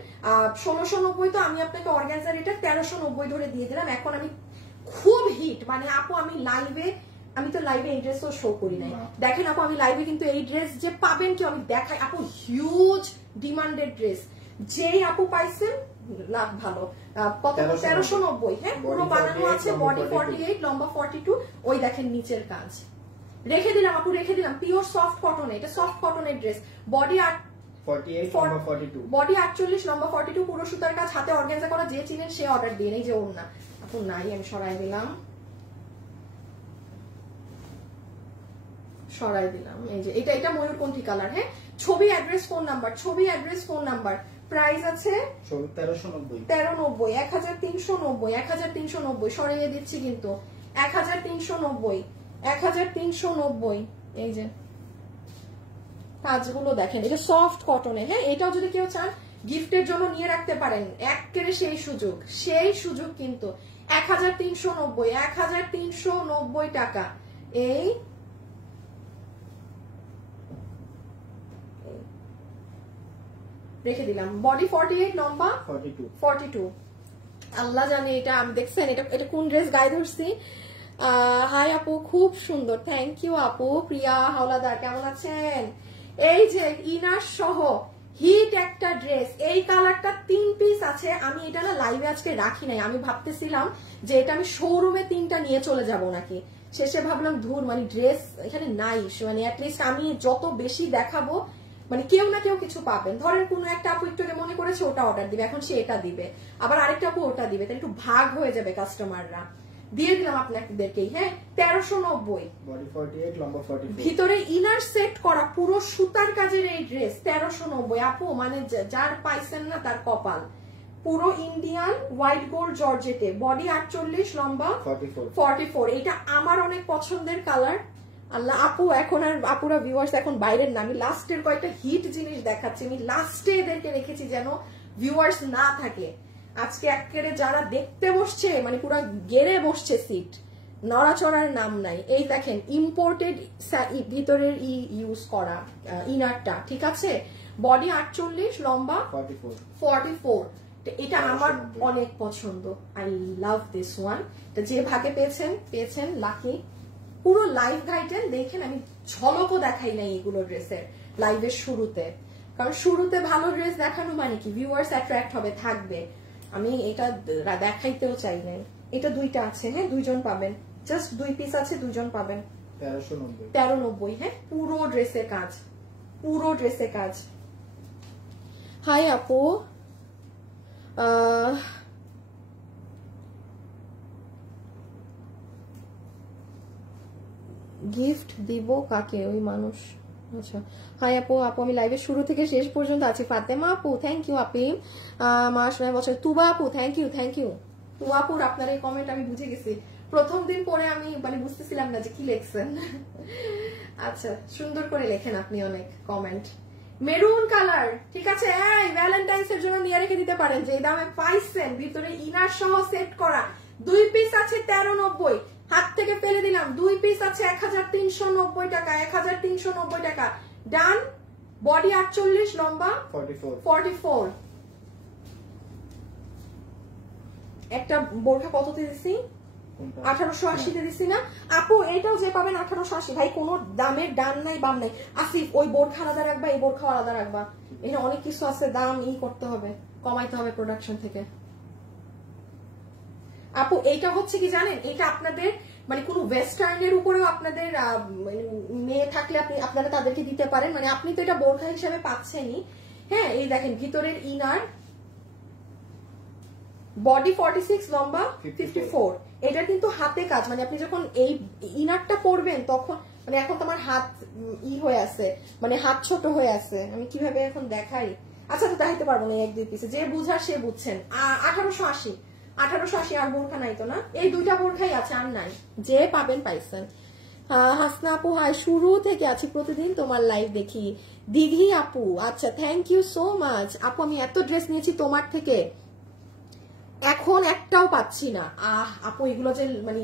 1690 তো আমি আপনাকে অর্গানজার এটা 1390 ধরে দিয়ে দিলাম। এখন আমি খুব হিট, মানে আপু আমি লাইভে, আমি তো লাইভে এই ড্রেসও শো করি নাই, দেখেন আপু আমি লাইভে কিন্তু এই ড্রেস যে পাবেন কি আমি দেখাই আপু, হিউজ ডিমান্ডেড ড্রেস। যেই আপু পাইছেন লাভ ভালো। কত? 1390। হ্যাঁ পুরো বানানো আছে, বডি 48, লম্বা 42। ওই দেখেন নিচের কাজ রেখে দিলাম আপু, রেখে দিলাম। পিওর সফট কটন, এটা সফট কটনের ড্রেস। বডি 48, লম্বা 42। বডি 48, লম্বা 42, পুরো সুতার কাজ, হাতে অর্গানজা করা। যে চিনেন সে অর্ডার দিয়ে। এই যে ওড়না আপু নাই, আমি সরাই দিলাম। এই যে এটা ময়ূরকণ্ঠী কালার। হ্যাঁ ছবি, অ্যাড্রেস, ফোন নাম্বার, ছবি, অ্যাড্রেস, ফোন নাম্বার। প্রাইস আছে 1390, 1390, 1390 সরিয়ে দিচ্ছি কিন্তু 1390। এই যে কাজগুলো দেখেন, এটা সফট কটনে। হ্যাঁ এটাও যদি কেউ চান গিফটের জন্য নিয়ে রাখতে পারেন, একেবারে সেই সুযোগ কিন্তু 1390 টাকা। এই রেখে দিলাম। বডি 48, লম্বা 42। আল্লাহ জানে এটা আমি দেখছেন এটা কোন ড্রেস গায়ে ধরছি। হাই আপু, খুব সুন্দর, থ্যাংক ইউ আপু। প্রিয়া হাওলাদার কেমন আছেন? এই যে ইনার সহ হিট একটা ড্রেস, এই কালারটা 3 পিস আছে। আমি এটা না লাইভে আজকে রাখি নাই, আমি ভাবতেছিলাম যে এটা আমি শোরুমে 3টা নিয়ে চলে যাব নাকি, শেষে ভাবলাম ধুর, মানে ড্রেস এখানে নাই, মানে অ্যাটলিস্ট আমি যত বেশি দেখাবো মানে কেউ না কেউ কিছু পাবেন। ধরেন কোনো একটা আপু একটু মনে করেছে ওটা অর্ডার দিবে, এখন সে এটা দিবে, আবার আরেকটা আপু ওটা দিবে, তাহলে একটু ভাগ হয়ে যাবে কাস্টমাররা। দিয়ে দিলাম আপনাদেরকেই। হ্যাঁ 1390, বডি 48, লম্বা 44। ভিতরে ইনার সেট করা পুরো সুতার কাজের এই ড্রেস 1390 আপু, মানে যার পাইছেন না তার কপাল। পুরো ইন্ডিয়ান হোয়াইট গোল্ড জর্জেটে, বডি 48, লম্বা 44। এটা আমার অনেক পছন্দের কালার। আল্লাহ আপু, এখন আর আপুরা ভিউয়ার্স এখন বাইরের না, আমি লাস্টের কয়েকটা হিট জিনিস দেখাচ্ছি, আমি লাস্টে এদেরকে রেখেছি যেন ভিউয়ার্স না থাকে। আজকে একেবারে যারা দেখতে বসছে মানে পুরো গেড়ে বসছে সিট, নড়াচড়ার নাম নাই। এই দেখেন ইম্পোর্টেড ভিতরের ইউজ করা ইনারটা, ঠিক আছে। বডি 48, লম্বা 44। এটা আমার অনেক পছন্দ, আই লাভ দিস ওয়ান। যে ভাগে পেয়েছেন লাকি। পুরো লাইভ গাইডেন দেখেন, আমি ঝলকও দেখাই নাই এগুলো ড্রেসের লাইভের শুরুতে, কারণ শুরুতে ভালো ড্রেস দেখানো মানে কি ভিউয়ার্স অ্যাট্রাক্ট হবে, থাকবে। আমি এটা দেখাইতেও চাই নাই। এটা 2টা আছে। হ্যাঁ 2জন পাবেন, জাস্ট 2 পিস আছে, 2জন পাবেন। 1390। হ্যাঁ পুরো ড্রেসে কাজ। হাই আপু, গিফট দিব কাকে? ওই মানুষ। আচ্ছা হাই আপু, আমি লাইভের শুরু থেকে শেষ পর্যন্ত আছি। ফাতেমা আপু থ্যাংক ইউ। আপি মাস 9 বছর। তুবা আপু থ্যাংক ইউ। তুবা আপুর আপনার এই কমেন্ট আমি বুঝে গেছি, প্রথম দিন পরে আমি মানে বুঝতেছিলাম না যে কি লেখছেন। আচ্ছা সুন্দর করে লেখেন আপনি অনেক কমেন্ট। মেরুন কালার, ঠিক আছে। এই ভ্যালেন্টাইন্স এর জন্য নিয়ে রেখে দিতে পারেন, যে দামে পাইছেন ভিতরে ইনার সহ সেট করা। 2 পিস আছে 1390, হাত থেকে ফেলে দিলাম। 2 পিস আছে 1390 টাকা, 1390 টাকা। ডান। বডি 48, লম্বা 44। একটা বোরখা কততে দিছি? 1880 দিছি না আপু? এটাও যে পাবেন 1880। ভাই কোনো দামের ডান নাই বাম নাই। আসিফ ওই বোরখা আলাদা রাখবা, এই বোরখা আলাদা রাখবা, এখানে অনেক কিছু আছে, দাম করতে হবে, কমাইতে হবে প্রোডাকশন থেকে। আপু এইটা হচ্ছে কি জানেন, এটা আপনাদের মানে কোনো ওয়েস্টার্নের উপরেও আপনাদের মেয়ে থাকলে আপনারা তাদেরকে দিতে পারেন, মানে আপনি তো এটা বোরখা হিসাবে পাচ্ছেনই। হ্যাঁ এই দেখেন ভিতরের ইনার, বডি 46, লম্বা 54। এটা কিন্তু হাতে কাজ, মানে আপনি যখন এই ইনারটা পরবেন তখন, মানে এখন তোমার হাত হয়ে আছে, মানে হাত ছোট হয়ে আছে, আমি কিভাবে এখন দেখাই, আচ্ছা তো দেখাইতে পারবো না এক দুই পিসে, যে বুঝার সে বুঝছেন। 1880 আর বোরখা নাই তো না, এই দুইটা বোরখাই আছে, আর নাই, যে পাবেন পাইছেন। হাসনা আপু হাই, শুরু থেকে আছি, প্রতিদিন তোমার লাইভ দেখি। দিঘি আপু, আচ্ছা থ্যাংক ইউ সো মাচ আপু, আমি এত ড্রেস নিয়েছি তোমার থেকে, এখন একটাও পাচ্ছি না। আপু এগুলো যে মানে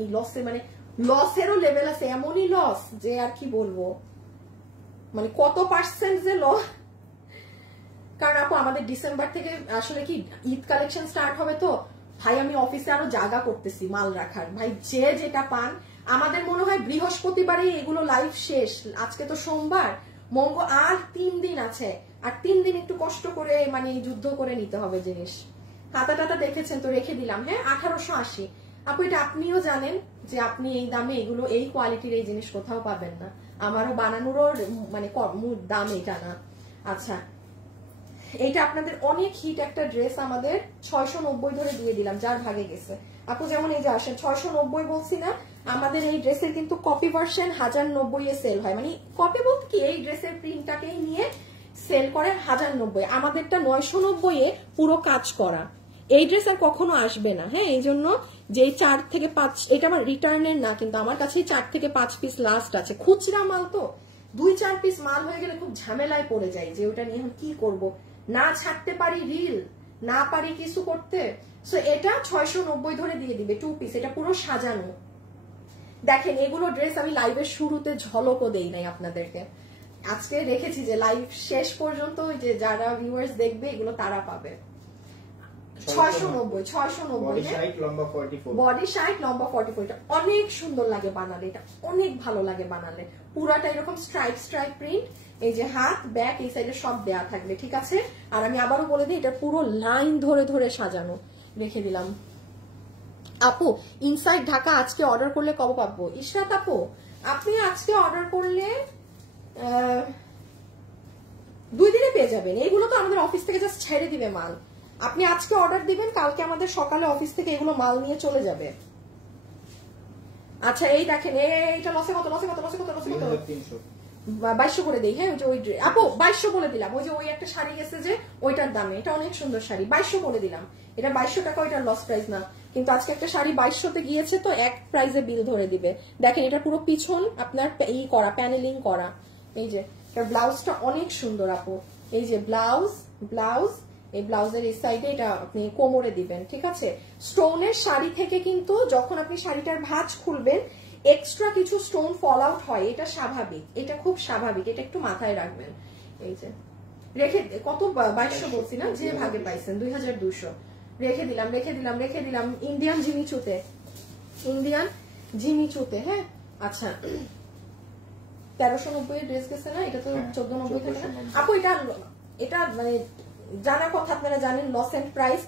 লসেরও লেভেল আছে, এমনই লস যে আর কি বলবো, মানে কত পার্সেন্ট যে লস। কারণ আপু আমাদের ডিসেম্বর থেকে আসলে কি ঈদ কালেকশন স্টার্ট হবে, তো ভাই আমি অফিসে আরো জায়গা করতেছি মাল রাখার, ভাই যে যেটা পান। আমাদের মনে হয় বৃহস্পতিবারে এগুলো লাইভ শেষ, আজকে তো সোমবার, আর 3 দিন আছে, আর 3 দিন একটু কষ্ট করে মানে যুদ্ধ করে নিতে হবে জিনিস। হাতা টাতা দেখেছেন তো, রেখে দিলাম। হ্যাঁ 1880 আপু, এটা আপনিও জানেন যে আপনি এই দামে এগুলো, এই কোয়ালিটির এই জিনিস কোথাও পাবেন না, আমারও বানানোরও মানে দাম এটা না। আচ্ছা এইটা আপনাদের অনেক হিট একটা ড্রেস, আমাদের 690 ধরে দিয়ে দিলাম, যার ভাগে গেছে আপু। যেমন এই যে আসেন 690 বলছি না, আমাদের এই ড্রেসের কিন্তু কপি ভার্সন 1090 এ সেল হয়, মানে কপি বলতে কি এই ড্রেসের প্রিন্টটাকেই নিয়ে সেল করে 1090, আমাদেরটা 990 এ পুরো কাজ করা। এই ড্রেস আর কখনো আসবে না। হ্যাঁ এই জন্য যে 4 থেকে 5, এটা আমার রিটার্নের না, কিন্তু আমার কাছে 4 থেকে 5 পিস লাস্ট আছে, খুচরা মাল তো 2-4 পিস মাল হয়ে গেলে খুব ঝামেলায় পড়ে যায়, যে ওটা নিয়ে এখন কি করব, না ছাড়তে পারি রিল, না পারি কিছু করতে। সো এটা 690 ধরে দিয়ে দিবে 2 পিস, এটা পুরো সাজানো। দেখেন এগুলো ড্রেস আমি লাইভের শুরুতে ঝলকও দেই নাই আপনাদেরকে, আজকে রেখেছি যে লাইভ শেষ পর্যন্ত যে যারা ভিউয়ার্স দেখবে এগুলো তারা পাবে। 690 বডি 60, লম্বা 44, বডি 60, লম্বা 44। এটা অনেক সুন্দর লাগে বানালে, এটা অনেক ভালো লাগে বানালে, পুরাটা এরকম স্ট্রাইপ প্রিন্ট, এই যে হাত ব্যাক এই সাইডে সব দেয়া থাকবে, ঠিক আছে। আর আমি আবারও বলে দিই, এটা পুরো লাইন ধরে ধরে সাজানো, রেখে দিলাম। আপু ইনসাইড ঢাকা আজকে অর্ডার করলে কবে পাবো? ইশরাত আপু আপনি আজকে অর্ডার করলে 2 দিনে পেয়ে যাবেন, এইগুলো তো আমাদের অফিস থেকে জাস্ট ছেড়ে দিবে মাল, আপনি আজকে অর্ডার দিবেন, কালকে আমাদের সকালে অফিস থেকে এগুলো মাল নিয়ে চলে যাবে। আচ্ছা এই দেখেন, এইটা লসে কত, 2200 করে দেই। হ্যাঁ ওই আপু 2200 বলে দিলাম, ওই যে ওই একটা শাড়ি গেছে যে ওইটার দামে, এটা অনেক সুন্দর শাড়ি, 2200 বলে দিলাম, এটা 2200 টাকা, ওইটার লস প্রাইস না, কিন্তু আজকে একটা শাড়ি 2200 তে গিয়েছে তো এক প্রাইজে বিল ধরে দিবে। দেখেন এটা পুরো পিছন আপনার করা, প্যানেলিং করা, এই যে এটার ব্লাউজটা অনেক সুন্দর আপু, এই যে ব্লাউজ এই ব্লাউজের এই সাইডে এটা আপনি কোমরে দিবেন, ঠিক আছে। স্টোনের শাড়ি থেকে কিন্তু যখন আপনি শাড়িটার ভাঁজ খুলবেন এক্সট্রা কিছু স্টোন ফল আউট হয়, এটা স্বাভাবিক, এটা খুব স্বাভাবিক, এটা একটু মাথায় রাখবেন। এই যে রেখে কত 2200 বলছি না, যে ভাগে পাইছেন 2200, রেখে দিলাম ইন্ডিয়ান জিমিচুতে। হ্যাঁ আচ্ছা 1390 এর ড্রেস গেছে না, এটা তো 1490 থাকে না আপু। এটা মানে জানার কথা, আপনারা জানেন লস এন্ড প্রাইস,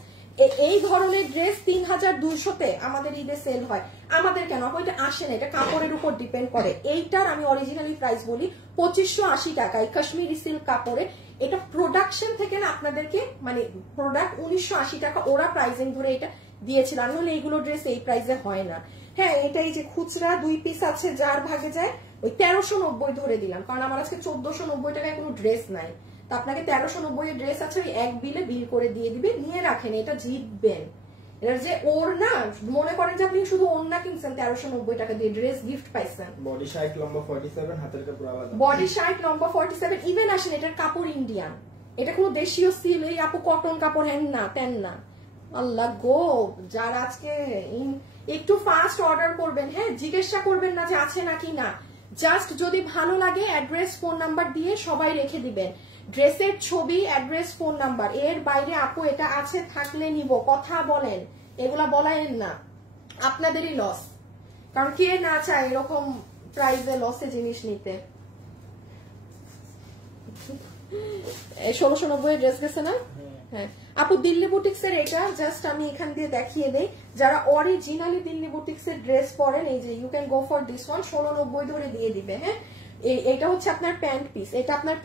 এই ধরনের ড্রেস 3200-তে আমাদের ঈদে সেল হয়, আমাদের কেন আপু এটা আসে না, এটা কাপড়ের উপর ডিপেন্ড করে। এইটার আমি অরিজিনালি প্রাইস বলি 2580 টাকায়, কাশ্মীরি সিল্ক কাপড়ে, এটা প্রোডাকশন থেকে না আপনাদেরকে, মানে প্রোডাক্ট 1980 টাকা ওরা প্রাইসিং ধরে এটা দিয়েছিল, আর নাহলে এইগুলো ড্রেস এই প্রাইসে হয় না। হ্যাঁ এটাই যে খুচরা 2 পিস আছে, যার ভাগে যায় ওই 1390 ধরে দিলাম, কারণ আমার আজকে 1490 টাকায় কোনো ড্রেস নাই, তো আপনাকে 1390 এর ড্রেস আছে, ওই এক বিলে বিল করে দিয়ে দিবে, নিয়ে রাখেন, এটা জিতবেন। এর যে ওর না মনে করেন যে আপনি শুধু ওড়না কিনছেন 1390 টাকা দিয়ে, ড্রেস গিফট পাইছেন। বডি 60, লম্বা 47, হাতের কাপড় আলাদা, বডি 60, লম্বা 47, ইভেন আসেন এটার কাপড় ইন্ডিয়ান, এটা কোনো দেশীয় সিল, এই আপু কটন কাপড় হ্যান না তেন না। আল্লাহ গো, যারা আজকে একটু ফাস্ট অর্ডার করবেন, হ্যাঁ জিজ্ঞাসা করবেন না যে আছে নাকি না, জাস্ট যদি ভালো লাগে অ্যাড্রেস ফোন নাম্বার দিয়ে সবাই রেখে দিবেন, ড্রেসের ছবি অ্যাড্রেস ফোন নাম্বার, এর বাইরে আপু এটা আছে থাকলে নিব কথা বলেন, এগুলা বলেন না, আপনাদেরই লস, কারণ কে না চায় এরকম প্রাইসে লসে জিনিস নিতে। 1690 ড্রেস গেছে না। হ্যাঁ আপু দিল্লি বুটিক্স এর এটা জাস্ট আমি এখান দিয়ে দেখিয়ে দেই, যারা অরিজিনালি দিল্লি বুটিক্স এর ড্রেস পরেন, এই যে you can go for this one, 1690 ধরে দিয়ে দিবে। হ্যাঁ এটা হচ্ছে আপনার প্যান্ট পিস, এটা আপনার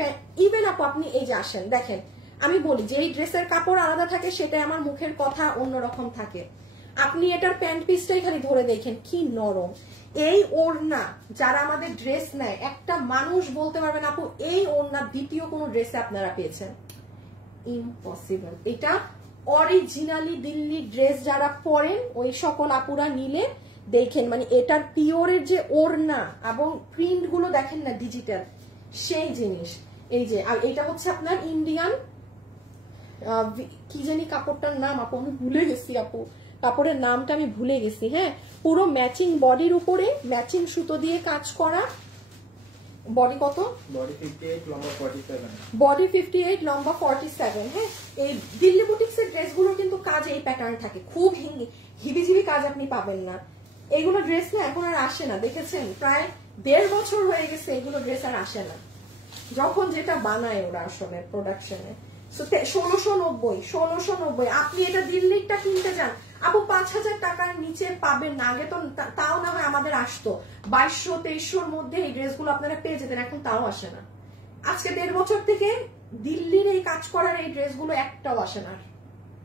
ইভেন আপু আপনি এই যে আসেন দেখেন, আমি বলি যে এই ড্রেসের কাপড় আলাদা থাকে, সেটাই আমার মুখের কথা অন্যরকম থাকে। আপনি এটার প্যান্ট পিসটাই খালি ধরে দেখেন কি নরম। এই ওড়না যারা আমাদের ড্রেস নেয়, একটা মানুষ বলতে পারবেন আপু এই ওড়না দ্বিতীয় কোনো ড্রেসে আপনারা পেয়েছেন? ইম্পসিবল। এটা অরিজিনালি দিল্লি ড্রেস যারা পরেন ওই সকল আপুরা নিলে দেখেন, মানে এটার পিওরের যে ওড়না এবং প্রিন্ট গুলো দেখেন না ডিজিটাল, সেই জিনিস। এই যে আর এটা হচ্ছে আপনার ইন্ডিয়ান কি জানি কাপড়টার নাম আপু, আমি ভুলে গেছি আপু, কাপড়ের নামটা আমি ভুলে গেছি। হ্যাঁ, পুরো ম্যাচিং বডির উপরে ম্যাচিং সুতো দিয়ে কাজ করা। বডি কত? বডি 58 লম্বা 47। বডি 58 লম্বা 47। হ্যাঁ, এই দিল্লি বুটিক্সের ড্রেসগুলো কিন্তু কাজ এই প্যাটার্ন থাকে, খুব হিবিজিবি কাজ আপনি পাবেন না। এইগুলো ড্রেস না এখন আর আসে না, দেখেছেন প্রায় 1.5 বছর হয়ে গেছে এগুলো ড্রেস আর আসে না, যখন যেটা বানায় ওরা আসলে প্রোডাকশনে। 1690 আপনি এটা দিল্লিরটা কিনতে যান আপু 5000 টাকার নিচে পাবেন না। আগে তো তাও না হয় আমাদের আসতো 2200-2300 মধ্যে এই ড্রেসগুলো আপনারা পেয়ে যেতেন, এখন তাও আসে না। আজকে 1.5 বছর থেকে দিল্লির এই কাজ করার এই ড্রেসগুলো একটাও আসে না,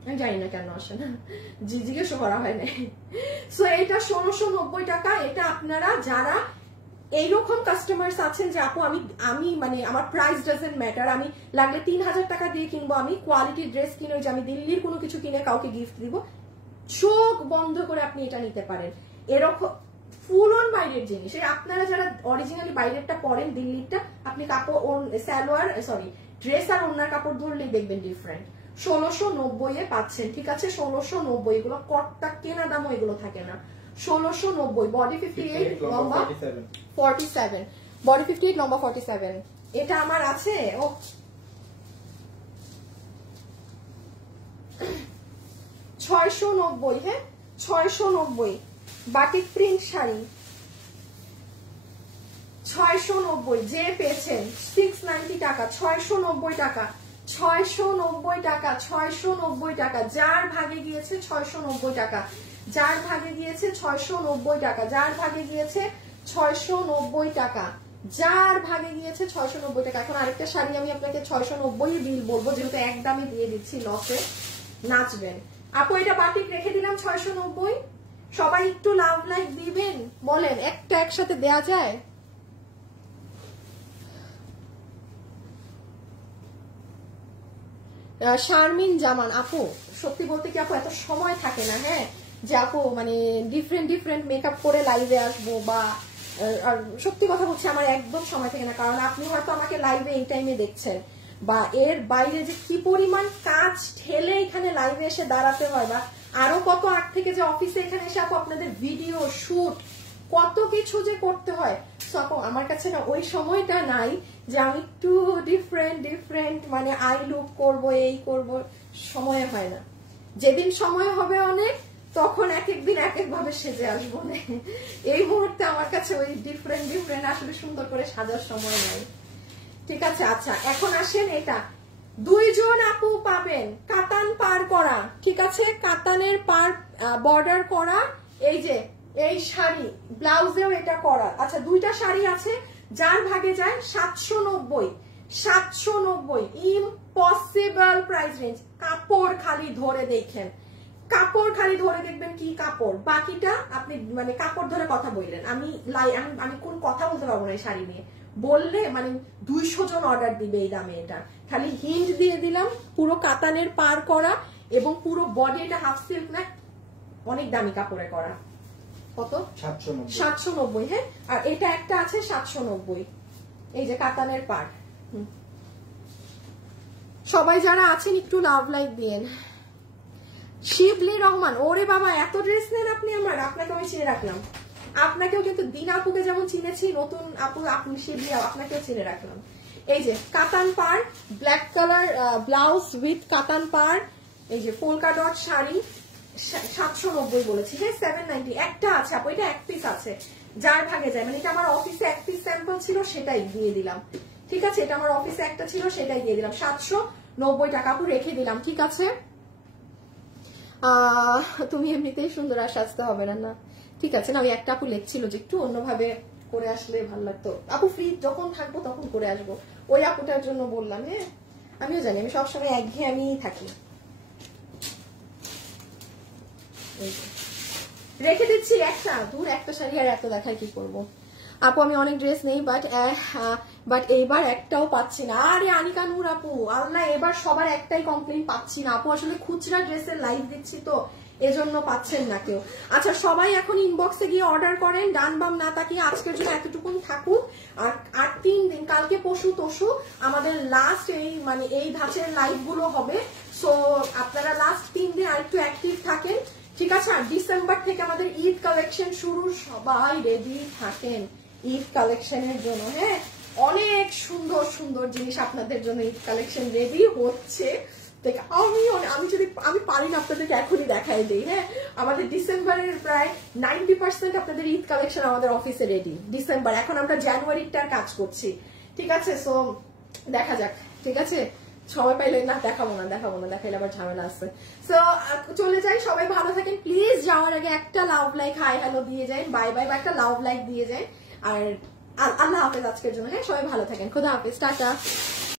আমি জানি না কেন আসে না, জিজ্ঞেসও করা হয় না। সো এটা 1690 টাকা। এটা আপনারা যারা এইরকম কাস্টমার্স আছেন যে আপু আমি মানে আমার প্রাইস ডাজেন্ট ম্যাটার, আমি লাগলে 3000 টাকা দিয়ে কিনবো, আমি কোয়ালিটি ড্রেস কিনে যে আমি দিল্লির কোনো কিছু কিনে কাউকে গিফট দিব, চোখ বন্ধ করে আপনি এটা নিতে পারেন। এরকম ফুল অন বাইরের জিনিস, আপনারা যারা অরিজিনালি বাইরেরটা পরেন দিল্লিরটা, আপনি কাপড় সালোয়ার সরি ড্রেস আর ওনার কাপড় ধরলেই দেখবেন ডিফারেন্ট। 1690 এ পাচ্ছেন, ঠিক আছে? 1690, এগুলো কটটা কেনা দামও এগুলো থাকে না। 1690, বডি 58 লম্বা 47, বডি 58 লম্বা 47। এটা আমার আছে ও 690। হ্যাঁ 690, বাটিক প্রিন্ট শাড়ি 690, যে পেয়েছেন 690 টাকা, 690 টাকা, 690 টাকা, 690 টাকা, যার ভাগে গিয়েছে 690 টাকা, যার ভাগে গিয়েছে 690 টাকা, যার ভাগে গিয়েছে 690 টাকা, যার ভাগে গিয়েছে 690 টাকা। এখন আরেকটা শাড়ি আমি আপনাকে 690 বিল বলবো, যেহেতু একদমই দিয়ে দিচ্ছি, লসে নাচবেন আপু। এটা বাটিক রেখে দিলাম 690। সবাই একটু লাভ লাইক দিবেন, বলেন একটা একসাথে দেয়া যায়? শারমিন জামান আপু, সত্যি বলতে কি আপু এত সময় থাকে না, হ্যাঁ যে আপু মানে ডিফারেন্ট মেকআপ করে লাইভে আসবো, বা আর সত্যি কথা বলছি আমার একদম সময় থাকে না, কারণ আপনি হয়তো আমাকে লাইভে এই টাইমে দেখছেন, বা এর বাইরে যে কি পরিমাণ কাজ ঠেলে এখানে লাইভে এসে দাঁড়াতে হয়, বা আরো কত আগ থেকে যে অফিসে এখানে এসে আপু আপনাদের ভিডিও শুট কত কিছু যে করতে হয়। আপু আমার কাছে না ওই সময়টা নাই যে আমি একটু ডিফারেন্ট মানে আই লুক করবো, এই করব, সময় হয় না। যেদিন সময় হবে অনেক, তখন এক একদিন এক এক ভাবে সেজে আসবো না। এই মুহূর্তে আমার কাছে ওই ডিফারেন্ট আসলে সুন্দর করে সাজার সময় নাই, ঠিক আছে? আচ্ছা এখন আসেন, এটা 2 জন আপু পাবেন কাতান পার করা, ঠিক আছে? কাতানের পার বর্ডার করা, এই যে এই শাড়ি ব্লাউজেও এটা করা। আচ্ছা 2টা শাড়ি আছে, যার ভাগে যায় 790, ইম্পসিবল প্রাইস রেঞ্জ। কাপড় খালি ধরে দেখেন, কাপড় খালি ধরে দেখবেন কি কাপড়, বাকিটা আপনি মানে কাপড় ধরে কথা বললেন, আমি কোন কথা বলতে পারবো না এই শাড়ি নিয়ে, বললে মানে 200 জন অর্ডার দিবে এই দামে। এটা খালি হিন্ট দিয়ে দিলাম, পুরো কাতানের পার করা এবং পুরো বডি, এটা হাফ সিল্ক না, অনেক দামি কাপড়ে করা। কত? 790। হ্যাঁ, আর এটা একটা আছে 790, এই যে কাতানের পার। সবাই যারা আছেন একটু লাভ লাইক দিয়েন। শিবলি রহমান, ওরে বাবা এত ড্রেস নেন আপনি আমার, আপনাকে আমি চিনে রাখলাম। আপনাকেও কিন্তু দিন আপুকে যেমন চিনেছি, নতুন আপু আপনি শিবলি, আপনাকেও চিনে রাখলাম। এই যে কাতান পার, ব্ল্যাক কালার ব্লাউজ উইথ কাতান পার, এই যে পোলকা ডট শাড়ি 790 বলেছি। হ্যাঁ 790, একটা আছে আপু, এটা এক পিস আছে, যার ভাগে যায়, মানে এটা আমার অফিসে এক পিস স্যাম্পল ছিল সেটাই দিয়ে দিলাম, ঠিক আছে? এটা আমার অফিসে একটা ছিল সেটাই দিয়ে দিলাম, 790 টাকা আপু রেখে দিলাম, ঠিক আছে? তুমি এমনিতেই সুন্দর, আর সাজতে হবে না, না ঠিক আছে না? ওই একটা আপু লেখছিল যে একটু অন্যভাবে করে আসলে ভালো লাগতো। আপু ফ্রি যখন থাকবো তখন করে আসবো, ওই আপুটার জন্য বললাম। হ্যাঁ আমিও জানি, আমি সবসময় একঘেয়েমি থাকি। রেখে দিচ্ছি একটা, দূর একটা শাড়ি আর এত দেখায় কি করবো। আপু আমি অনেক ড্রেস নেই, বাট এইবার একটাও পাচ্ছি না। আরে আনিকা নূর আপু, আল্লাহ এবার সবার একটাই কমপ্লেইন পাচ্ছি না আপু, আসলে খুচরা ড্রেসের লাইভ দিচ্ছি তো এজন্য পাচ্ছেন না কেউ। আচ্ছা সবাই এখন ইনবক্সে গিয়ে অর্ডার করেন, ডান বাম না তাকিয়ে। আজকের জন্য এতটুকুন থাকুক, আর 3 দিন, কালকে পরশু তরশু আমাদের লাস্ট এই ধাঁচের লাইভ গুলো হবে। সো আপনারা লাস্ট 3 দিন আর একটু অ্যাক্টিভ থাকেন, ঠিক আছে? আর ডিসেম্বর থেকে আমাদের ঈদ কালেকশন শুরু, সবাই রেডি থাকেন ঈদ কালেকশনের জন্য। হ্যাঁ, অনেক সুন্দর সুন্দর জিনিস আপনাদের জন্য ঈদ কালেকশন রেডি হচ্ছে। আমি পারি না আপনাদেরকে এখনই দেখাই দিই। হ্যাঁ, আমাদের ডিসেম্বরের প্রায় 90% আপনাদের ঈদ কালেকশন আমাদের অফিসে রেডি ডিসেম্বর। এখন আমরা জানুয়ারিটার কাজ করছি, ঠিক আছে? সো দেখা যাক, ঠিক আছে? সময় পাইলে না দেখাবো না, দেখাইলে আবার ঝামেলা আছে। সো চলে যাই, সবাই ভালো থাকেন প্লিজ। যাওয়ার আগে একটা লাভ লাইক, হাই হ্যালো দিয়ে যায়, বাই বাই, বা একটা লাভ লাইক দিয়ে যায়। আর আল্লাহ হাফেজ আজকের জন্য। হ্যাঁ, সবাই ভালো থাকেন, খোদা হাফেজ, টাটা।